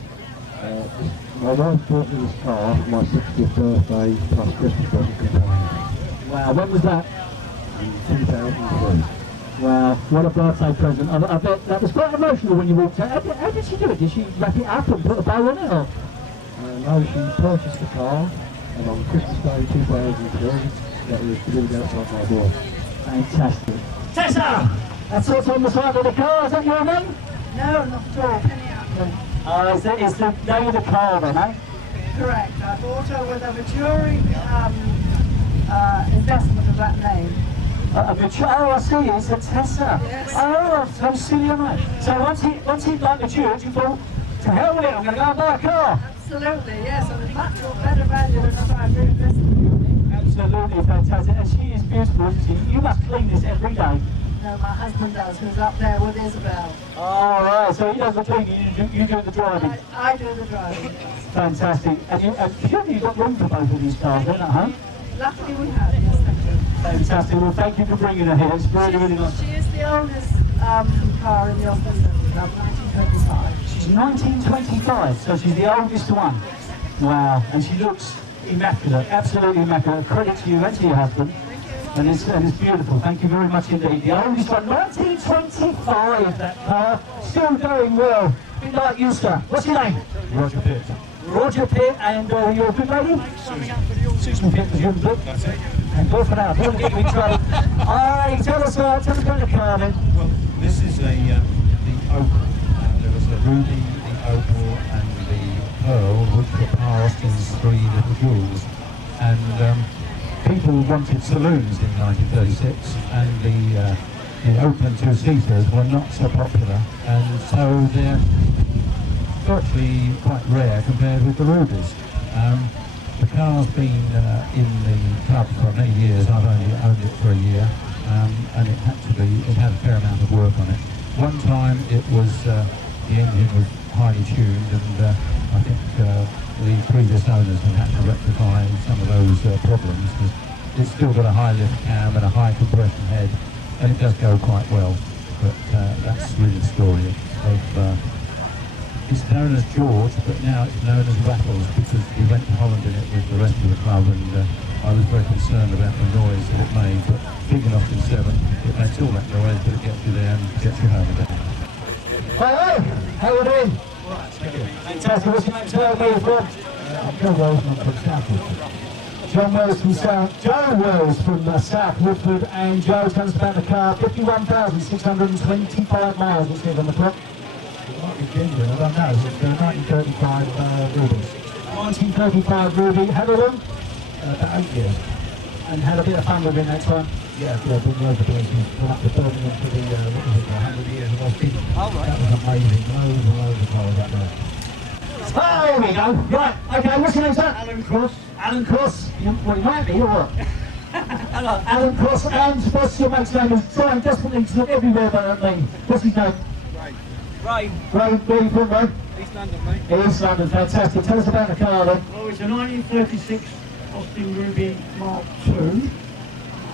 My wife bought me this car for my 60th birthday plus Christmas present combined. Wow, when was that? In 2003. Wow, what a birthday present. I bet that was quite emotional when you walked out. How did she do it? Did she wrap it up and put a bow on it? Or? No, she purchased the car, and on Christmas Day 2003, that was delivered outside my door. Fantastic. Tessa! That's what's on the side of the car. Is that your name? No, not at all. Is the name of the car then, eh? Correct. I bought her with a maturing investment of that name. Oh, I see, it's a Tessa. Yes. Oh, so silly am I. So once he like matured, you thought, to hell with it, I'm going to go and buy a car. Absolutely, yes, and it's much more better value than if I reinvested in it. Absolutely fantastic, and she is beautiful, isn't she? You must clean this every day. No, my husband does, who's up there with Isabel. Oh, right, so he does the cleaning, you do the driving. I do the driving. Fantastic. And you've got room for both of these cars then at home? Luckily we have, yes, thank you. Fantastic. Well, thank you for bringing her here. It's really, really nice. She is the oldest car in the Oscar Club, 1925. She's 1925, so she's the oldest one. Wow, and she looks immaculate, absolutely immaculate. Credit to you and to your husband. And it's beautiful. Thank you very much indeed. The oldest one, 1925, that car. Still going well. A bit like you, sir. What's your name? Roger Pitt. Roger Pitt, and you're a good lady? Susan Pitt, was you and Blue? That's it. And go for that. Don't get me in trouble. Alright, tell us about the car then. Well, this is the opal. There was the ruby, the opal, and the pearl, which were passed in 3 little jewels. And people wanted saloons in 1936, and the open two-seaters were not so popular, and so they're virtually quite rare compared with the rubies. The car's been in the club for many years. I've only owned it for a year, and it had a fair amount of work on it. One time it was, the engine was highly tuned, and I think the previous owners have had to rectify some of those problems, because it's still got a high lift cam and a high compression head, and it does go quite well. But that's really the story of it's known as George, but now it's known as Rattles, because we went to Holland in it with the rest of the club, and I was very concerned about the noise that it made. But big enough in 7, it makes all that noise, but it gets you there and gets you home again. Hello, how are you doing? Fantastic. What's your name? Tell me from? John Wells from South. John Wells from South. Joe Wells from South Woodford, and Joe tells us about the car. 51,625 miles. Let's get on the clock. It might be ginger, I don't know. It's 1935 rubies. 1935 Ruby. How long? About 8 years. And had a bit of fun with it that time. Yeah, been loads of places. From up to Birmingham to the, 100 years of Austin. That was amazing. Loads and loads of cars up there. Oh, here we go. Right, okay, what's your name, sir? Alan Cross. Alan Cross. Well, you might be, or what? Hello. Alan Cross, and what's your mate's name? He's trying desperately to look everywhere but at me. What's his name? Ray. Ray, where are you from, Ray? East London, mate. East London, fantastic. Tell us about the car then. Well, it's a 1936 Austin Ruby Mark II.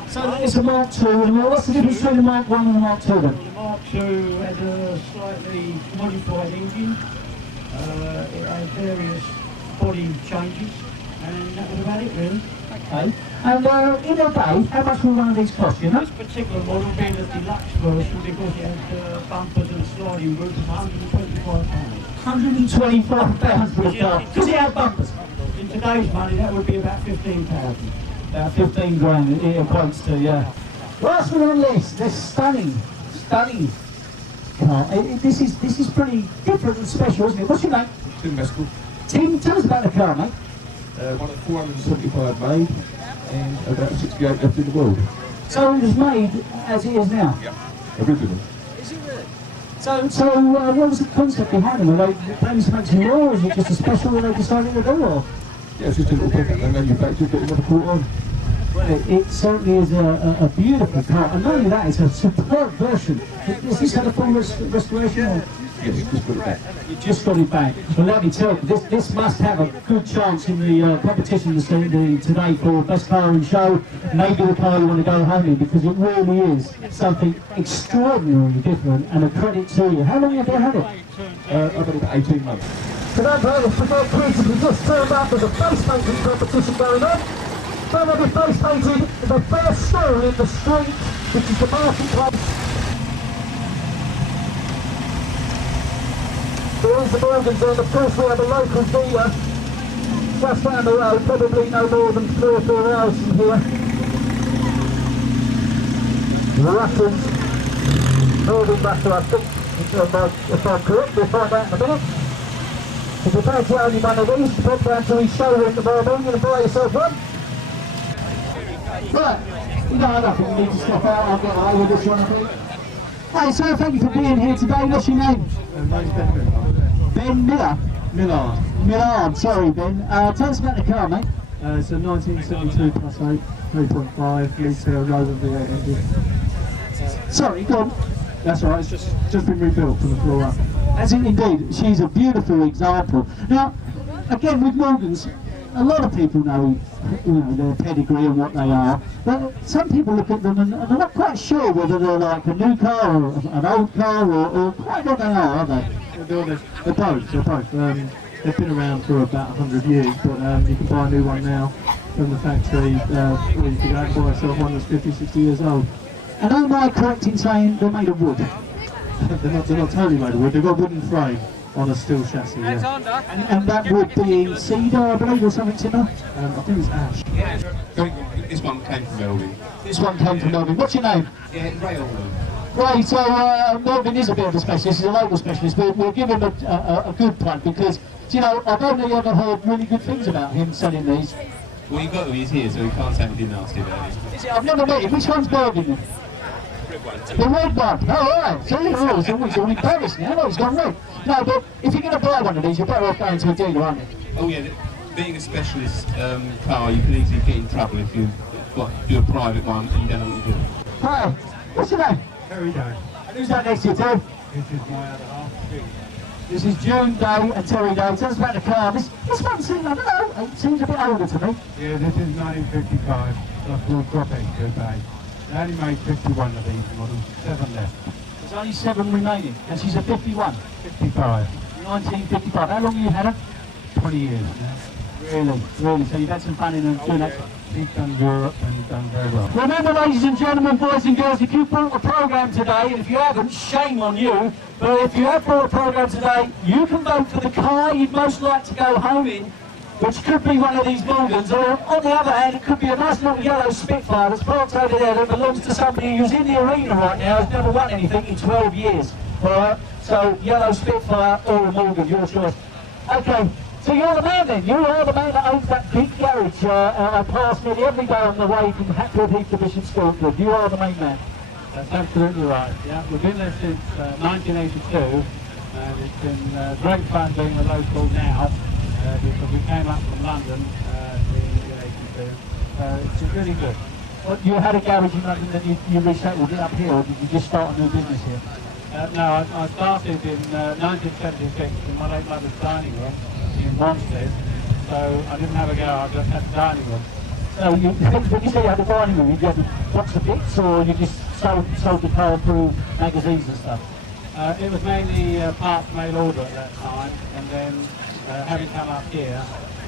So it's a Mark II, and what's the difference between the Mark I and the Mark II then? The Mark II had a slightly modified engine. It had various body changes, and that was about it really. Okay. And in a day, how much will one of these cost, you know? This particular model being a deluxe version, because it had bumpers and a sliding roof, was £125. £125 for the car, because it had bumpers. In today's money, that would be about 15,000. About 15 grand it equates to, yeah. Last but not least, this stunning car. This is pretty different and special, isn't it? What's your name? Tim Mescal. Tim, tell us about the car, mate. One of 475 made, and about 68 left in the world. So it was made as it is now? Yeah. Original. Is it really? So what was the concept behind them? Were they planning to make some more, or is it just a special that they decided to do, or? Yeah, it's just a little bit they manufactured, but another quarter on. Well, it certainly is a beautiful car, and not only that, it's a superb version. Has this had a full restoration? Or? Yes, just got it back. You just got it back. Well, let me tell you, this must have a good chance in the competition today for Best Car in Show. Maybe the car you want to go home in, because it really is something extraordinarily different, and a credit to you. How long have you had it? I've had it about 18 months. So don't forget, kids, if you just turned up, there's a face painting competition going on. Some of the face painted the first stall in the street, which is the marketplace. There is the Morgans, and of course we have a local dealer just down the road, probably no more than 3 or 4 hours from here. Russians, Northern Russia, I think, if I'm correct, we'll find out in a minute. If you're going to only one of these, pop down to his showroom tomorrow morning and buy yourself one. Right, you know, I don't think we need to step out. I'll get away with this one, I think. Hey, so thank you for being here today. What's your name? Ben Miller. Millard, sorry Ben. Tell us about the car, mate. It's a 1972 plus 8, 3.5 litre Rover V8 engine. Sorry, go on. That's all right, it's just been rebuilt from the floor up. As in, indeed, she's a beautiful example. Now, again, with Morgans, a lot of people know, their pedigree and what they are, but some people look at them and they're not quite sure whether they're like a new car or an old car or quite what they are they? They're both. They've been around for about 100 years, but you can buy a new one now from the factory, or you can go and buy yourself one that's 50, 60 years old. And am I correct in saying they're made of wood? they're not totally made of wood, they've got a wooden frame on a steel chassis, yeah. And that would be cedar, I believe, or something similar? I think it's ash. This one came from Melbourne. This one came from Melbourne. What's your name? Yeah, Ray Orland. Right, so Melbourne is a bit of a specialist, he's a local specialist, but we'll give him a good plug because, you know, I've only ever heard really good things about him selling these. Well, you've got to, he's here, so he can't say anything nasty about it. Is it? I've never met him. Which one's Melbourne? The red one. Oh, right. See, he's all embarrassed now. No, he's gone red. No, but if you're going to buy one of these, you're better off going to a dealer, aren't you? Oh, yeah. Being a specialist car, you can easily get in trouble if you do a private one and you don't know what you're doing. Hi. What's your name? Terry Day. And who's that next to you, Terry? This is my other half, June. This is June Day and Terry Day. Tell us about the car. This one seems, I don't know, it seems a bit older to me. Yeah, this is 1955. That's all drop extra bag. They only made 51 of these models, 7 left. There's only 7 remaining, and she's a 51. 55. 1955. How long have you had her? 20 years now. Really. So you've had some fun in her doing that? She's done Europe and done very well. Remember, ladies and gentlemen, boys and girls, if you bought a programme today, and if you haven't, shame on you, but if you have bought a programme today, you can vote for the car you'd most like to go home in, which could be one of these Morgans, or on the other hand, it could be a nice little yellow Spitfire that's parked over there that belongs to somebody who's in the arena right now, has never won anything in 12 years. Alright? So, yellow Spitfire or a Morgan, your choice. Okay, so you're the man then. You are the man that owns that big garage. I pass nearly every day on the way from Hatfield Heath to Bishop School Club. You are the main man. That's absolutely right. Yeah, we've been there since 1982, and it's been great fun being a local now. Because we came up from London in 82. It's just really good. Well, you had a garage in London, then you resettled it up here, or did you just start a new business here? No, I started in 1976 in my late mother's dining room in Wanstead. So I didn't have a garage, I just had a dining room. So when you say you had a dining room, you had lots of bits, or you just sold the car through magazines and stuff? It was mainly parts mail order at that time, and then having come up here,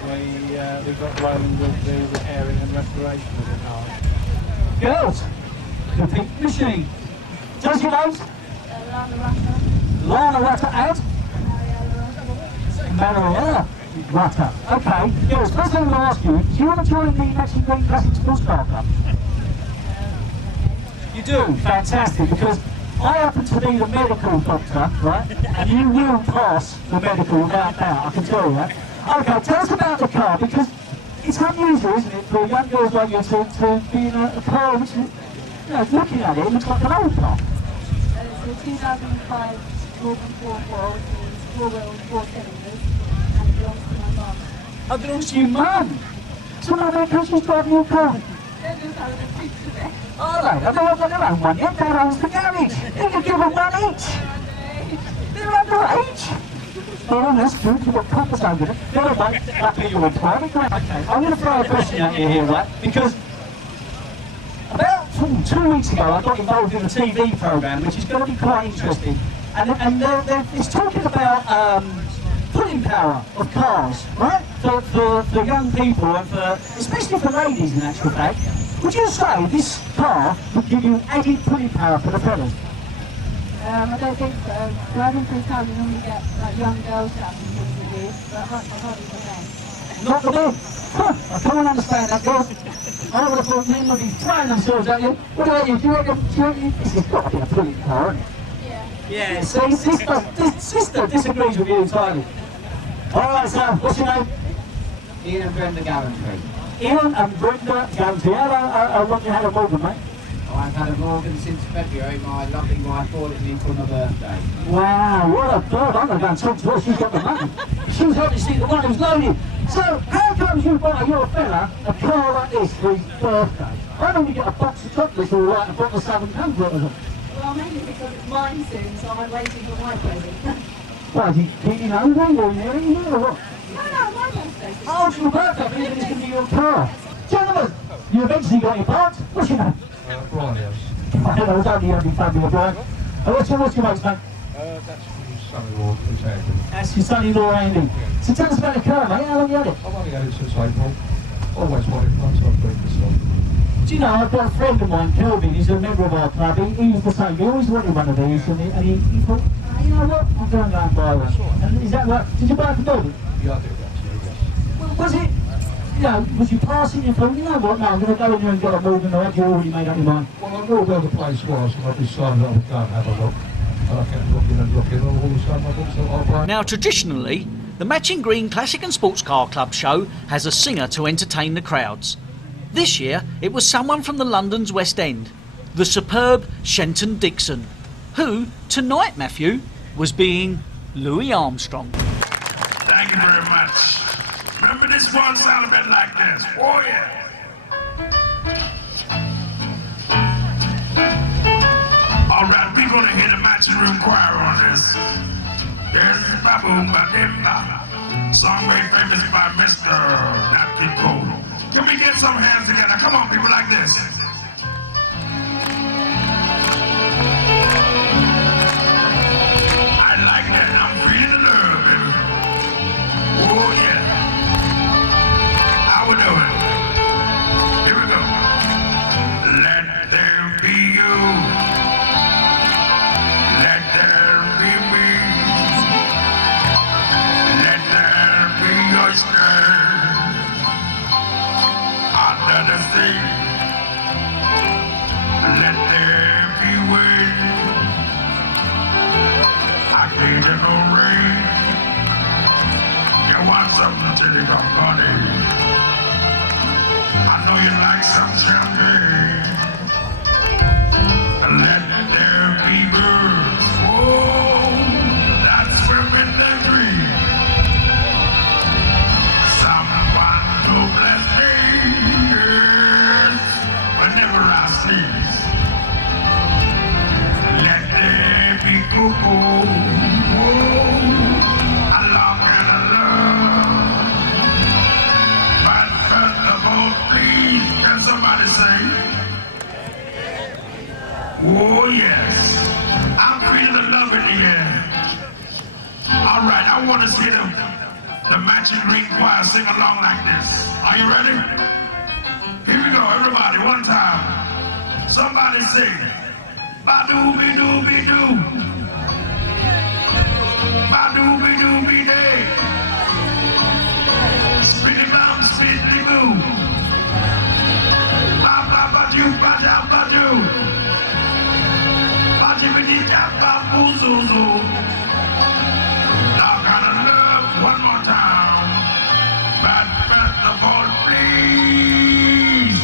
we got rolling with the repairing and restoration of the car. Girls, the pink machine. Tell us your names. Lana Rutter and? Mariella Rutter. Okay, girls, first thing I'm going to ask you, do you want to join the Matching Green Classic Sports Car Club? You do? Fantastic, because I happen to be the medical doctor, right? And you will pass the medical without doubt, I can tell you that. Okay, tell us about the car, because it's unusual, isn't it, for young girls like you to be in a car which, looking at it looks like an old car. It's a 2005 Morgan 4.4, which means 4 wheels, 4 cylinders, and it belongs to my mum. Oh, it belongs to your mum? So now that she's driving your car? Alright, I don't want their own one yet, that owns the garage. You can give them one each. They're underage. Oh, that's good, you've got coppers over there. Never mind, that'll be your inquiry. Okay, I'm going to throw a question at you here, right? Because about 2 weeks ago, I got involved in a TV programme, which is going to be quite interesting. And it's talking about pulling power of cars, right? For young people, and especially for ladies in actual fact. Would you say this car would give you added pulling power for the fellas? I don't think so. Driving through town, you normally get like young girls that and things to do, but hardly for men. Not for men? Huh, I can't understand that, girls. I would have thought men would be throwing themselves at you. What about you? Do you reckon this has got to be a pulling power, isn't it? Yeah, see, sister disagrees with you entirely. Alright, so, what's your name? Ian and Brenda Gallantry. Ian and Brenda Gamsey, how long you had a Morgan, mate? I've had a Morgan since February. My lovely wife bought it me for my birthday. Wow, what a bird. I'm going to go and talk to her. She's got the money. She's obviously the one who's loaded. So, how comes you buy your fella a car like this for his birthday? I normally get a box of chocolates or like a bottle of Southern Comfort or something. Well, mainly because it's mine soon, so I'm waiting for my present. Well, is he keeping over or nearing you or what? No, my birthday. Oh, it's your birthday, but it's going to be your car. Gentlemen, you eventually got your parts. What's your name? Brian, yes. I don't know, it's only your family of Brian. What's your mate's name? That's my son-in-law, Chris Andy. That's your son-in-law, Andy. So tell us about the car, mate. How long you had it? I've only had it since April. Always wanted one, so I've been this long. Do you know, I've got a friend of mine, Kelvin, he's a member of our club. He was the same. He always wanted one of these, and he thought, oh, you know what, I'm going to go and buy one. And is that right? Did you buy it for Kelvin? Yeah, I did actually, yes. Well, was it, you know, was you passing and thought, you know what, no, I'm going to go in there and get a Morgan, or had you already made up your mind? Well, I knew where the place was, and I decided I would go and have a look. And I kept looking and looking, and all of a sudden I thought, I'll buy it. Now, traditionally, the Matching Green Classic and Sports Car Club show has a singer to entertain the crowds. This year, it was someone from the London's West End, the superb Shenton Dixon, who, tonight, Matthew, was being Louis Armstrong. Thank you very much. Remember, this one sound a bit like this. Oh, yeah. All right, we're going to hear the matching room choir on this. There's Baboom Badimba, song made famous by Mr. Nat King Cole. Can we get some hands together? Come on, people, like this. I like that. I'm feeling the love, baby. Oh, yeah. How we doing? Here we go. Let there be you. Let there be me. Let there be oyster under the sea. Let there be wind. I need no rain. You want something till you got money. I know you like some champagne. Let there be birds. Whoa, that's swimming the dream. Someone to bless me, yes, whenever I sneeze. Let there be cuckoo. Whoa, along and along. But first of all, please, can somebody say? Oh, yes. I'm feeling the love in the air. All right, I want to see the Matching Green Choir sing along like this. Are you ready? Here we go, everybody, one time. Somebody sing. Ba-doo-be-doo-be-doo. Ba-doo-be-doo-be-day. Spitty-bum, spitty-boo. Ba-ba-ba-doo, ba-da-ba-doo. One more time. But first of all, please.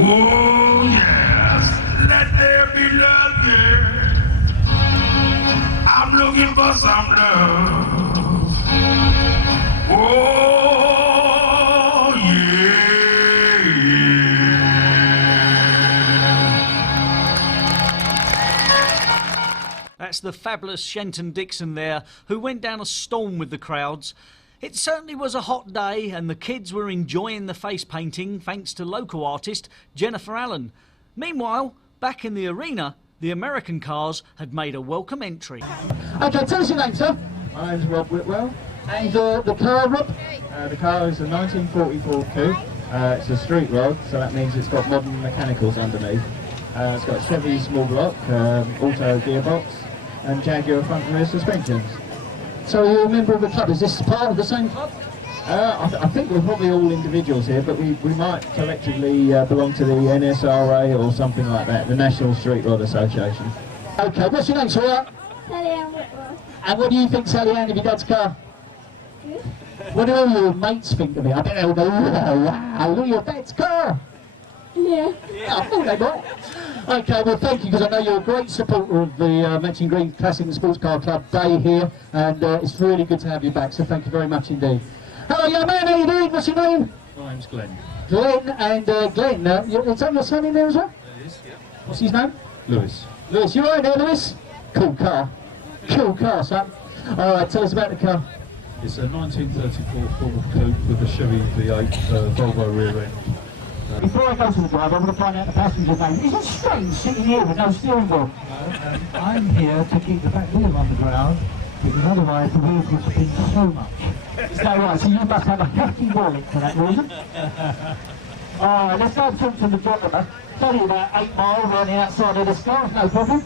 Oh, yes. Let there be love, yeah. I'm looking for some love. Oh, yeah. That's the fabulous Shenton Dixon there, who went down a storm with the crowds. It certainly was a hot day, and the kids were enjoying the face painting thanks to local artist Jennifer Allen. Meanwhile, back in the arena, the American cars had made a welcome entry. Okay, tell us your name, sir. My name's Rob Whitwell. And the car, Rob? The car is a 1944 coupe. It's a street rod, so that means it's got modern mechanicals underneath. It's got a Chevy small block, auto gearbox, and Jaguar front and rear suspensions. So you're a member of the club. Is this part of the same club? I think we're probably all individuals here, but we might collectively belong to the NSRA or something like that, the National Street Rod Association. Okay, what's your name, sir? Sally Ann Whitworth. And what do you think, Sally Ann, of your dad's car? good. What do all your mates think of it? I bet they'll go, oh, wow, look at your dad's car. Yeah. I thought they might. Okay, well thank you, because I know you're a great supporter of the Matching Green Classic and Sports Car Club Day here, and it's really good to have you back, so thank you very much indeed. Hello young man, how you doing? What's your name? My name's Glenn. Glenn, and Glenn, is that your son in there as well? It is, yeah. What's his name? Lewis. Lewis, you right there, Lewis? Cool car. Cool car, son. Alright, tell us about the car. It's a 1934 Ford Coupe with a Chevy V8 Volvo rear end. Before I go to the drive, I want to find out the passenger's name. Is it strange sitting here with no steering wheel? I'm here to keep the back wheel on the ground, because otherwise the wheels would spin so much. Is that right? So you must have a hefty wallet for that reason. Alright, let's go talk to the driver. It's only about 8 miles around the outside of this car, no problem.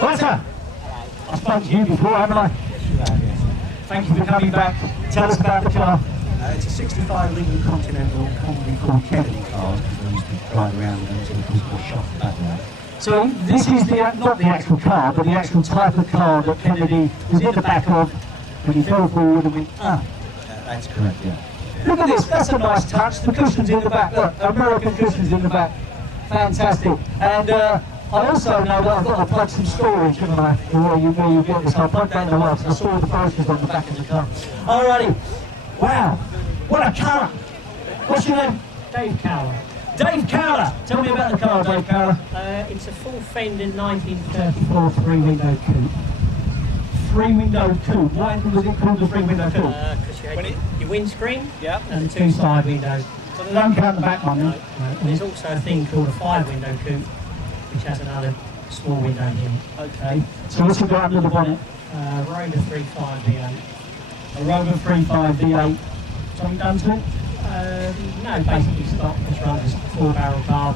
Right, sir. I spoke to you before, haven't I? Thank you for coming back. Tell us about the car. It's a 65 Lincoln Continental, commonly called Kennedy car, because I used to drive around with them until the pistol shot the back there. So this is not the actual car, but the actual type of car that Kennedy was in the back of when he fell forward and went, ah. That's correct, yeah. Look at this, that's a nice touch. The cushion's in the back, look, American cushion's in the back. Fantastic. And I also know that I've got to plug some storage, haven't I? Where you get this. I'll plug that in the works. I saw the brochures on the back of the car. Alrighty. Wow, what a car. What's your name? Dave Cowler. Dave Cowler. Tell me about the car, Dave Cowler. It's a full fender 1934 three-window coupe. Three-window coupe. Why was it called the three-window coupe? Because you had your windscreen And two side windows. So they don't count the back one, then? And there's also a thing called a five-window coupe, which has another small window here. Okay. So what's it got under the bonnet? Rover 35 V8. A Rover 35 V8. Something done to it? No, basically stock. Just runs a 4-barrel car.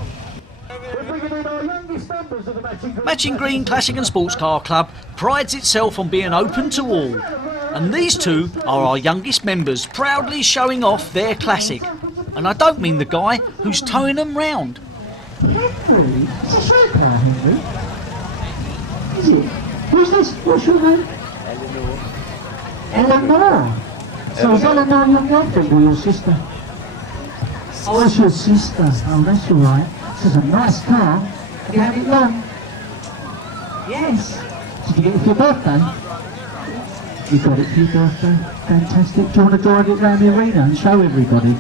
Matching Green Classic and Sports Car Club prides itself on being open to all. And these two are our youngest members, proudly showing off their classic. And I don't mean the guy who's towing them round. Henry? Is this your car, Henry? Is it? Who's this? What's your name? Eleanor. So is Eleanor your girlfriend or your sister? Oh, it's your sister. Oh, that's all right. This is a nice car. Have you had it long? Yes. Did you get it for your birthday? You got it for your birthday? Fantastic. Do you want to drive it around the arena and show everybody?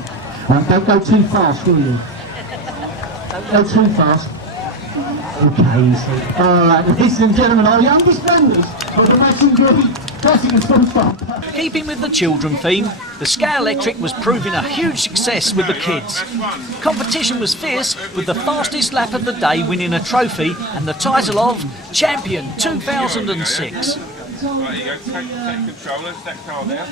Don't go too fast, will you? Don't go too fast. Okay, easy. Alright, ladies and gentlemen, our youngest members of the Matching Green Classic and Sports Car. Keeping with the children theme, the Scout Electric was proving a huge success with the kids. Competition was fierce, with the fastest lap of the day winning a trophy and the title of Champion 2006. Right, you go, take control, let's that car now.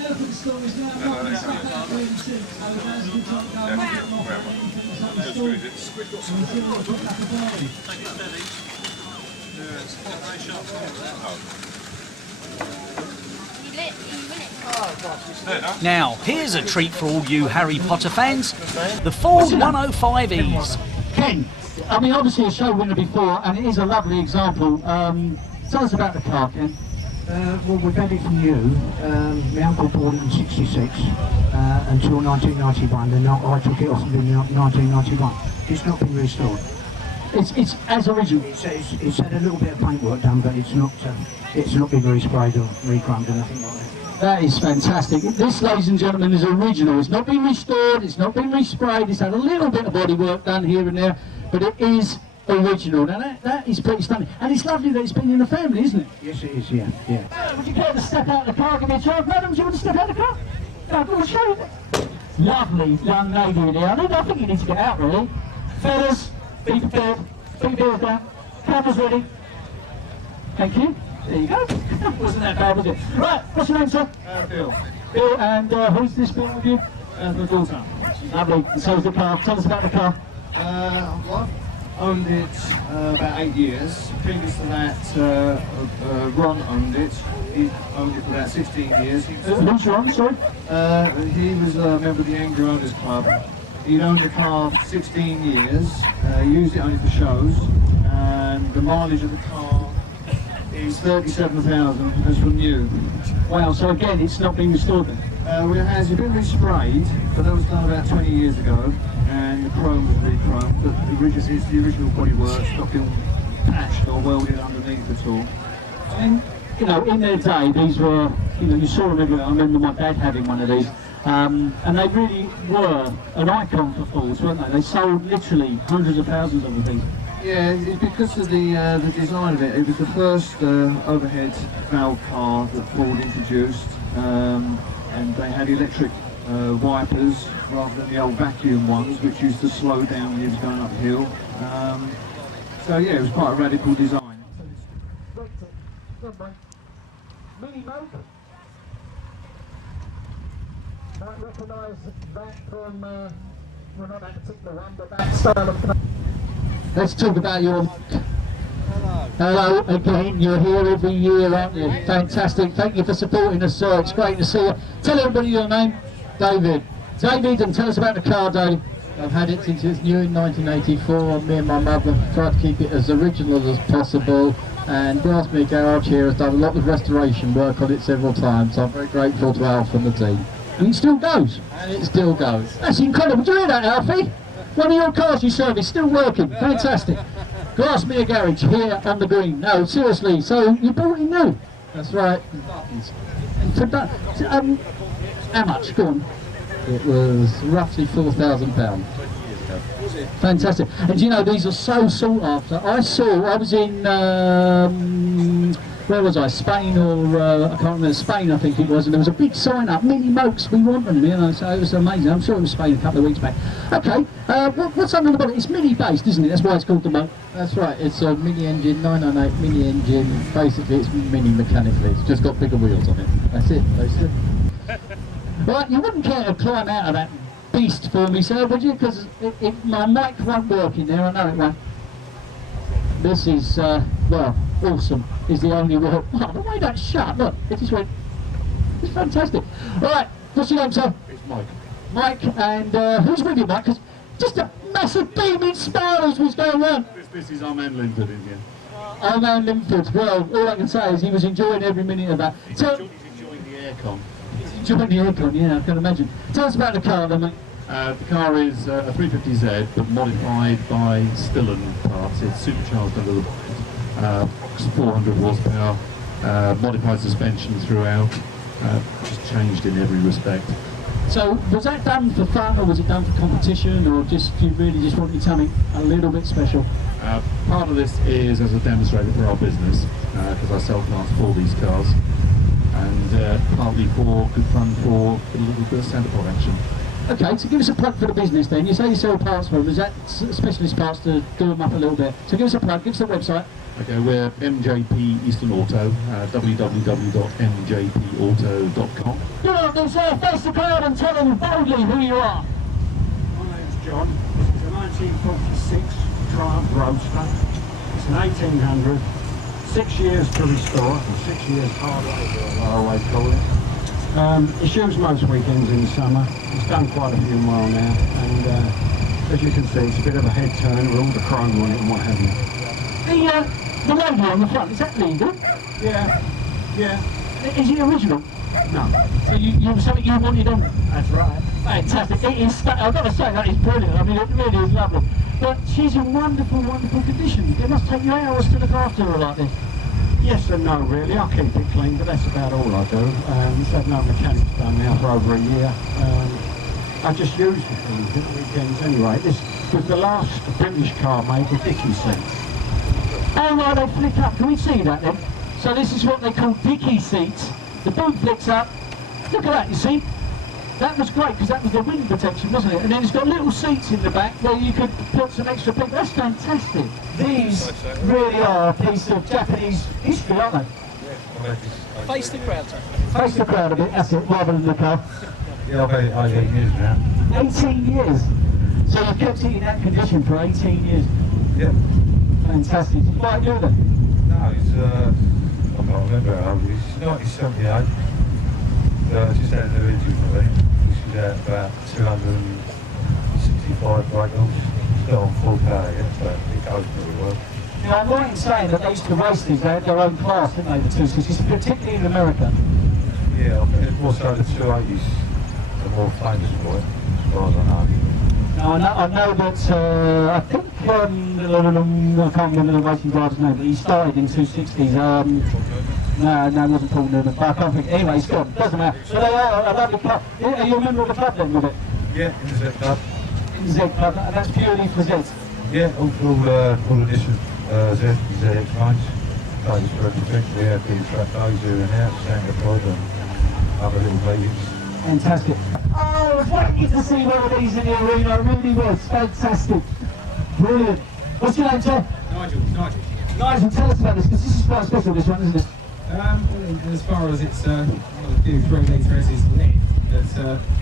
Now, here's a treat for all you Harry Potter fans, the Ford 105Es. Ken, I mean obviously a show winner before, and it is a lovely example. Tell us about the car, Ken. Well, we've had it from you. My uncle bought it in '66 until 1991, and I took it off in 1991. It's not been restored. It's as original. It's had a little bit of paintwork done, but it's not been resprayed or recrumbed or nothing like that. That is fantastic. This, ladies and gentlemen, is original. It's not been restored, it's not been resprayed, it's had a little bit of bodywork done here and there, but it is original. Now that is pretty stunning. And it's lovely that it's been in the family, isn't it? Yes, it is, yeah. Would you care to step out of the car? Give me a chance. Madam, do you want to step out of the car? No, go on, show you. Lovely young lady in there. I think you need to get out, really. Feathers, be prepared. Big beers down. Cameras ready. Thank you. There you go. Wasn't that bad, was it? Right, what's your name, sir? Bill. Bill, and who's this Bill with you? My daughter. Lovely. And so is the car. Tell us about the car. I've owned it about 8 years. Previous to that, Ron owned it. He owned it for about 16 years. Who's Ron, sorry? He was a member of the Angry Owners Club. He'd owned the car for 16 years, used it only for shows, and the mileage of the car is 37,000 as from new. Wow, so again, it's not been restored then? Well, it has been resprayed, but that was done about 20 years ago, and the chrome was re-chromed, but it's the original bodywork, not been patched or welded underneath at all. And, you know, in their day, these were, you know, you saw them everywhere. I remember my dad having one of these, and they really were an icon for Fords, weren't they? They sold literally hundreds of thousands of things. Yeah, it's because of the design of it. It was the first overhead valve car that Ford introduced, and they had electric wipers rather than the old vacuum ones, which used to slow down when you was going uphill. So yeah, it was quite a radical design. Mini motor. Might recognise that from, well, not that particular one, but that style of. Let's talk about your mic. Hello again, you're here every year, aren't you? Fantastic, thank you for supporting us, sir. It's great to see you. Tell everybody your name. David. David, and tell us about the car, Dave. I've had it since it was new in 1984. Me and my mother tried to keep it as original as possible, and Glassmere Garage here has done a lot of restoration work on it several times, so I'm very grateful to Alf and the team. And it still goes? And it still goes. That's incredible. Do you hear that, Alfie? One of your cars you service still working. Fantastic. Glassmere Garage here on the green. No, seriously, so you bought it new? That's right. How much? Go on. It was roughly £4,000. Fantastic. And you know, these are so sought after. I was in, where was I? Spain or, I can't remember, Spain I think it was, and there was a big sign up, Mini Mokes, we want them, you know, so it was amazing. I'm sure it was Spain a couple of weeks back. Okay, what's under the bonnet? It's mini based, isn't it? That's why it's called the Moke. That's right, it's a mini engine, 998 mini engine. Basically it's mini mechanically, it's just got bigger wheels on it. That's it, basically. Right, you wouldn't care to climb out of that beast for me, sir, would you? Because my mic won't work in there, I know it won't. This is, well, awesome, is the only word. Oh, the way that's shut, look, it just went, it's fantastic. Alright, what's your name, sir? It's Mike. Mike, and who's with you, Mike? Because just a massive beaming smile as was going on. This is our man Linford in here. Our man Linford, well, all I can say is he was enjoying every minute of that. He's enjoying the aircon. Enjoying the aircon, yeah, I can imagine. Tell us about the car then, mate. The car is a 350Z, but modified by Stillen parts. It's supercharged under the bonnet, 400 horsepower, modified suspension throughout, just changed in every respect. So, was that done for fun, or was it done for competition, or just you really just wanted something a little bit special? Part of this is as a demonstrator for our business, because I sell parts for these cars, and partly for good fun for a little bit of Santa Pod action. Okay, so give us a plug for the business then. You say you sell parts for them, is that specialist parts to do them up a little bit? So give us a plug, give us the website. Okay, we're MJP Eastern Auto, www.mjpauto.com. Go on then, sir, face the crowd and tell them boldly who you are. My name's John. This is a 1946 Triumph Roadster. It's an 1800, 6 years to restore, and 6 years hard labour, I always call it. It's used most weekends in the summer. It's done quite a few miles now, and as you can see, it's a bit of a head turn with all the chrome on it and what have you. The logo on the front, is that legal? Yeah, yeah. Is it original? No. So you have something you wanted on? That's right. Fantastic. It is, I've got to say, that is brilliant. I mean, it really is lovely. But she's in wonderful, wonderful condition. It must take you hours to look after her like this. Yes and no, really. I keep it clean, but that's about all I do. It's had no mechanics done now for over a year. I just use the things at the weekends anyway. This was the last British car made with dicky seats. Oh no, they flick up. Can we see that then? So this is what they call dicky seats. The boot flicks up. Look at that, you see? That was great because that was the wind protection, wasn't it? And then it's got little seats in the back where you could put some extra people. That's fantastic. These really are a piece of Japanese history, aren't they? Face the crowd. Face the crowd a bit, that's it, rather than the car. Yeah, I've had it 18 years now. 18 years? So you've kept it in that condition for 18 years? Yeah. Fantastic. Did you buy it new then? No, it's, I can't remember how old it is. It's 1978. Just had a new engine for me. This is at about 265 brake horse. Still on full power yet, but it goes pretty well. Now, I'm right in saying that they used to race these, they had their own class, didn't they, the two-seaters, particularly in America? more so the 280s are more famous for it, as far as I know. I know that, I think, I can't remember the racing driver's name, but he started in 260s. No, it wasn't Paul Newman, but I can't think. Anyway, he's gone, doesn't matter. So they are a lovely club. Are you a member of the club then with it? Yeah, in the Z Club. In the Z Club, and that's purely for Z? Yeah, all edition ZX lines. Ladies for everything. We have the track days here and out, Santa Pod and other little meetings. Fantastic. Oh, I was waiting to see one of these in the arena, I really was. Fantastic. Brilliant. What's your name, sir? Nigel. Nigel, tell us about this, because this is quite special, this one, isn't it? Well, as far as it's one of the few 3-litre S's left that's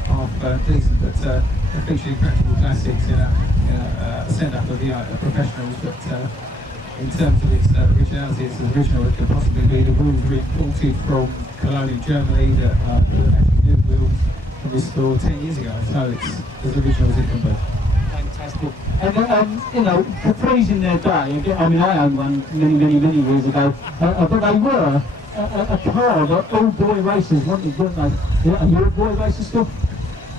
half decent, but they're featuring practical classics in a setup of the professionals, but in terms of its originality, it's as original as it could possibly be. The wheels were imported from Cologne in Germany that actually new wheels were restored 10 years ago, so it's as original as it can be. Fantastic. And you know, Capri's in their day, I mean I owned one many years ago, but they were a car that all boy racers wanted, weren't they? Are you a boy racer still?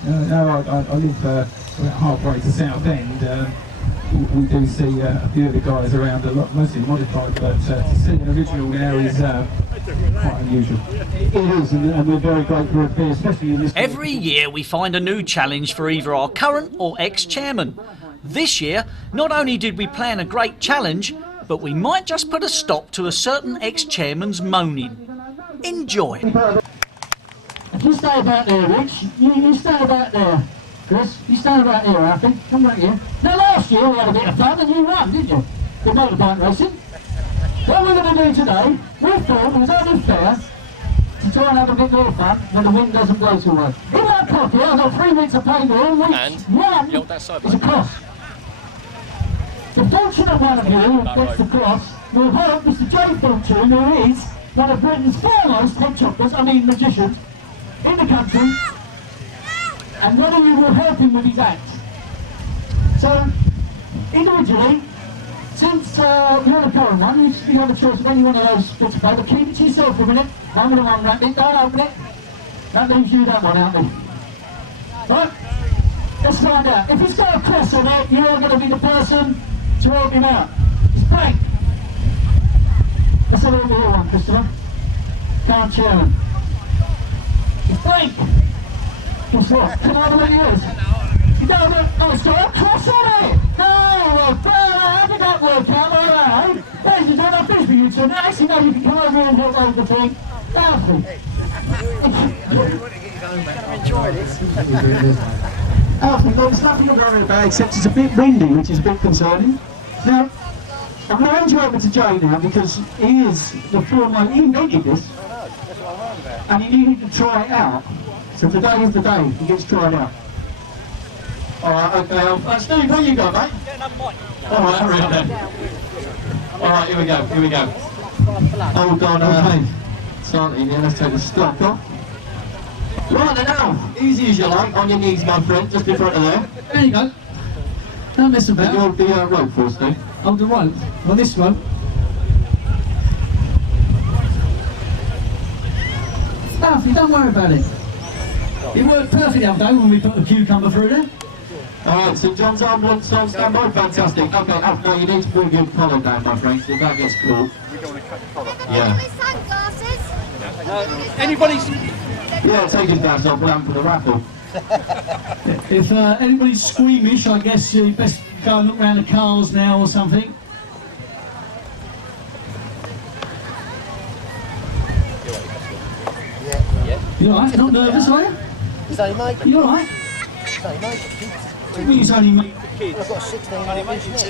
No, I live about halfway to Southend. We do see a few of the guys around a lot, mostly modified, but to see an original now is quite unusual. It is, and we're very grateful for it, especially in this. Every year we find a new challenge for either our current or ex-chairman. This year, not only did we plan a great challenge, but we might just put a stop to a certain ex-chairman's moaning. Enjoy. If you stay about there, Rich, you stay about there. Chris, you stand about here, Alfie. Come right here. Now last year we had a bit of fun and you won, didn't you? The motorbike racing. What we're going to do today, we thought it was only fair to try and have a bit more fun when the wind doesn't blow too well. In our pocket, I've got 3 weeks of payroll, which one is a cost. The fortunate one of you who gets the cross will help Mr. J. Fortune, who is one of Britain's foremost head choppers, magicians, in the country. And one of you will help him with his act. So, individually, since you're the current one, you have a choice of any one of those bits of paper. Keep it to yourself for a minute. I'm going to unwrap it, don't open it. That leaves you that one, Alfie. Right? Let's find out. If he's got a cross on it, you're going to be the person to help him out. It's blank. Let's have a look at your one, Christopher. Current chairman. It's blank. What's what? Can I have a look at yours? You don't have a... Oh, it's got a cross on it! No! Well, how did that work out? All right. Ladies and gentlemen, I've finished for you two. Now, actually, no, you can come over here and help over the thing. Alfie. Enjoy this. Alfie, there's nothing to worry about except it's a bit windy, which is a bit concerning. Now, I'm going to hand you over to Jay now because he is the former... He invented this. And he needed to try it out. So today is the day he gets tried out. Alright, okay, Steve, where you go, mate? Alright, hurry up then. Alright, here we go. Hold on, okay. Santi, yeah, let's take the stock off. Right then, now, easy as you like, on your knees, my friend, just in front of there. There you go. Don't mess about. You hold the rope for us, Steve. Hold the rope? Well, this rope. Alfie, don't worry about it. It worked perfect the other day when we put the cucumber through there. Alright, so John's ambulance on standby, fantastic. Okay, Alfie, now you need to bring your collar down, my friend, so that gets cool. We don't want to cut the collar. Yeah. Anybody's... Yeah, take his glass off, we'll have him for the raffle. If anybody's squeamish, I guess you best go and look around the cars now or something. You alright? You're not nervous, are you? Is that mate? You alright? Is that mate? What do you mean it's only mate for kids? I've got 16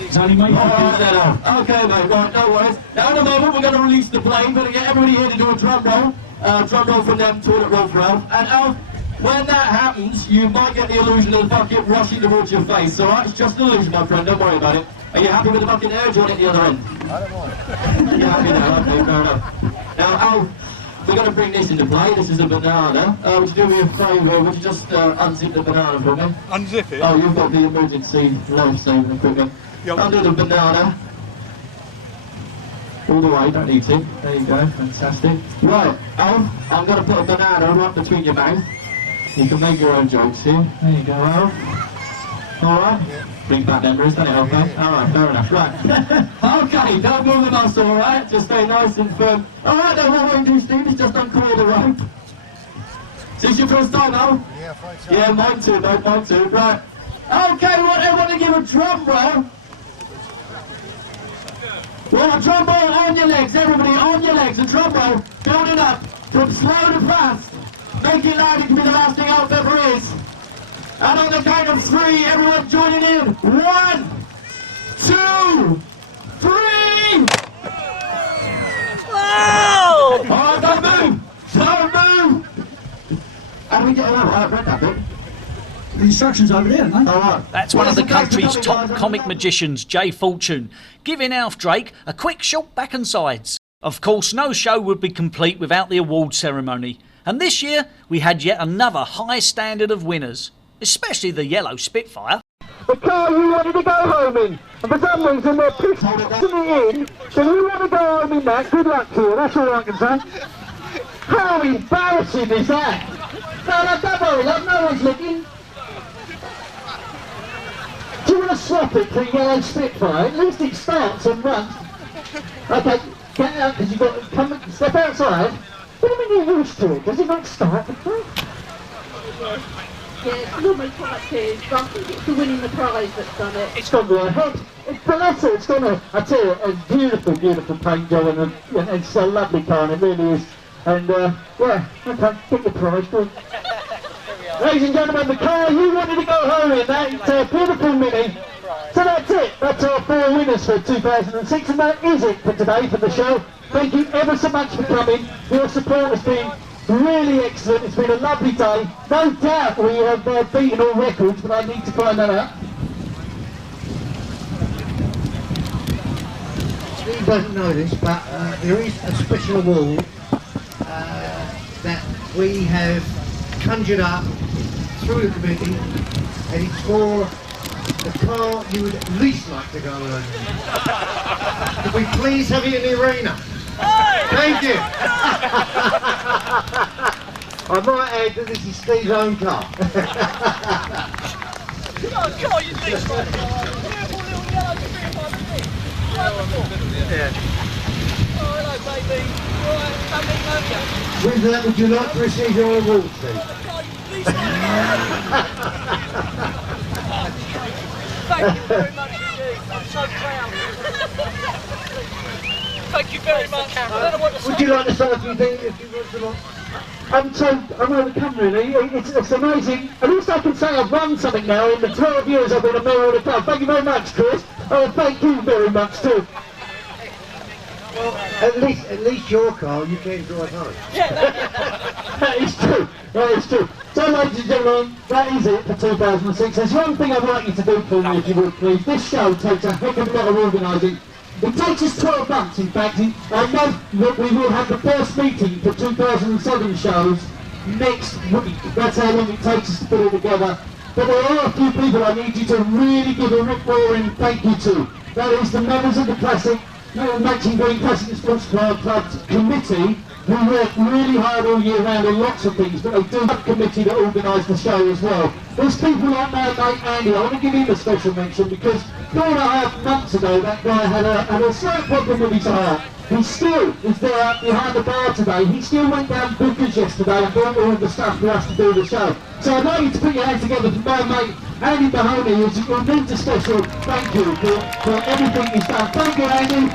It's only mate for kids. Okay, mate, right, no worries. Now, in a moment, we're going to release the plane. We're going to get everybody here to do a drum roll from them, toilet roll for Alf. And Alf, when that happens, you might get the illusion of the bucket rushing towards your face, alright? It's just an illusion, my friend, don't worry about it. Are you happy with the bucket there, or do you want it the other end? I don't mind. You're happy now, okay, fair enough. Now, Alf, we're going to bring this into play. This is a banana. Would you do me a favour? Would you just unzip the banana for me? Unzip it? Oh, you've got the emergency life-saving equipment. Yep. Undo the banana. All the way, don't need to. There you go, fantastic. Right, Al, I'm going to put a banana right between your mouth. You can make your own jokes here. There you go, Al. Alright? Bring back memories, don't it, okay? Alright, fair enough, right. Okay, don't move the muscle, alright? Just stay nice and firm. Alright, then what we're going to do, Steve, is just uncoil the rope. Is this your first time, Al? Yeah, I think so. Yeah, mine too, mate, mine too. Right. Okay, we want everyone to give a drum roll. Well, a drum roll on your legs, everybody on your legs, a drum roll, build it up, from slow to fast. Make it loud, it can be the last thing out ever is. And on the count of 3, everyone joining in. 1, 2, 3! Wow! Alright, don't move! Don't move! How do we get around? I read that bit. The instructions over there, aren't they? Alright. That's one of the country's top comic magicians, Jay Fortune, giving Alf Drake a quick short back and sides. Of course, no show would be complete without the award ceremony. And this year, we had yet another high standard of winners, especially the yellow Spitfire. The car you wanted to go home in, and for some reason they're pissing it in, so you want to go home in that, good luck to you, that's all I can say. How embarrassing is that? No, don't worry, love, no one's looking. Do you want to swap it for a yellow Spitfire? At least it starts and runs. Okay, get out, because you've got to come, step outside. What do you mean you're used to it? Does it not start? Yeah, it's normally quite good, but I think it's the winning the prize that's done it. It's gone right ahead. Bless it, it's gone I tell you, a beautiful, beautiful paint job, and it's a lovely car, and it really is. And, yeah, okay, get the prize, good. Ladies and gentlemen, the car you wanted to go home in, that beautiful Mini. So that's it, that's our 4 winners for 2006, and that is it for today for the show. Thank you ever so much for coming. Your support has been really excellent. It's been a lovely day. No doubt we have beaten all records, but I need to find that out. Steve doesn't know this, but there is a special award that we have conjured up through the committee, and it's for the car you would least like to go home in. Could we please have it in the arena? Thank you. I might add that this is Steve's own car. Come on, you least like to go home. Beautiful little yellow Spitfire, isn't it? Wonderful. Yeah. Oh, hello, baby. Right, don't need earlier. With that, would you like to receive your award, Steve? Thank you very much indeed. I'm so proud. Thank you very much. I don't know what to say. Would you like to say a few things if you want to? I'm overcome really, it's amazing. At least I can say I've won something now in the 12 years I've been a member of the club. Thank you very much, Chris. Oh, thank you very much too. Well, at least your car you can drive home. That is true, that is true. So ladies and gentlemen, that is it for 2006. There's one thing I'd like you to do for me if you would please. This show takes a heck of a lot of organising. It takes us 12 months, in fact. I know that we will have the first meeting for 2007 shows next week. That's how long it takes us to put it together. But there are a few people I need you to really give a rip-roaring thank you to. That is the members of the Classic, Matching Green Classic and Sports Club's committee, who work really hard all year round on lots of things, but they do have a committee that organise the show as well. There's people like my mate Andy. I want to give him a special mention because 4.5 months ago that guy had a slight problem with his heart. He still is there behind the bar today. He still went down Booker's yesterday and bought all of the stuff for us to do the show. So I'd like you to put your hands together for my mate Andy Mahoney, who needs a special thank you for everything he's done. Thank you, Andy.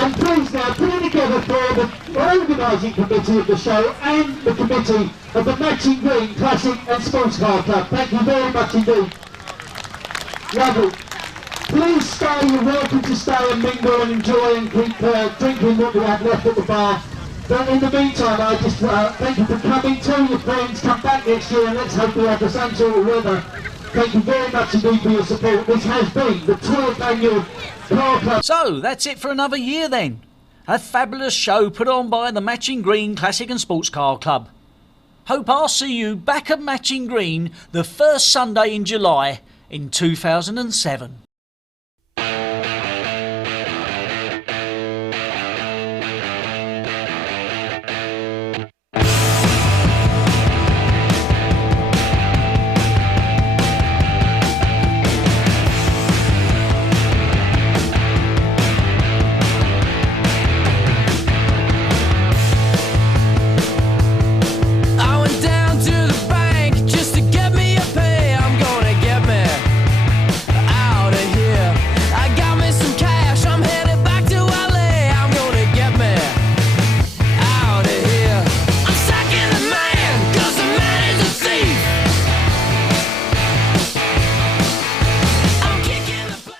And please now put it together for the organising committee of the show and the committee of the Matching Green Classic and Sports Car Club. Thank you very much indeed. Lovely. Please stay, you're welcome to stay and mingle and enjoy and keep drinking what we have left at the bar. But in the meantime, I just thank you for coming. Tell your friends, come back next year and let's hope we have the same sort of weather. Thank you very much indeed for your support. This has been the 12th annual Car Club. So, that's it for another year then. A fabulous show put on by the Matching Green Classic and Sports Car Club. Hope I'll see you back at Matching Green the first Sunday in July in 2007.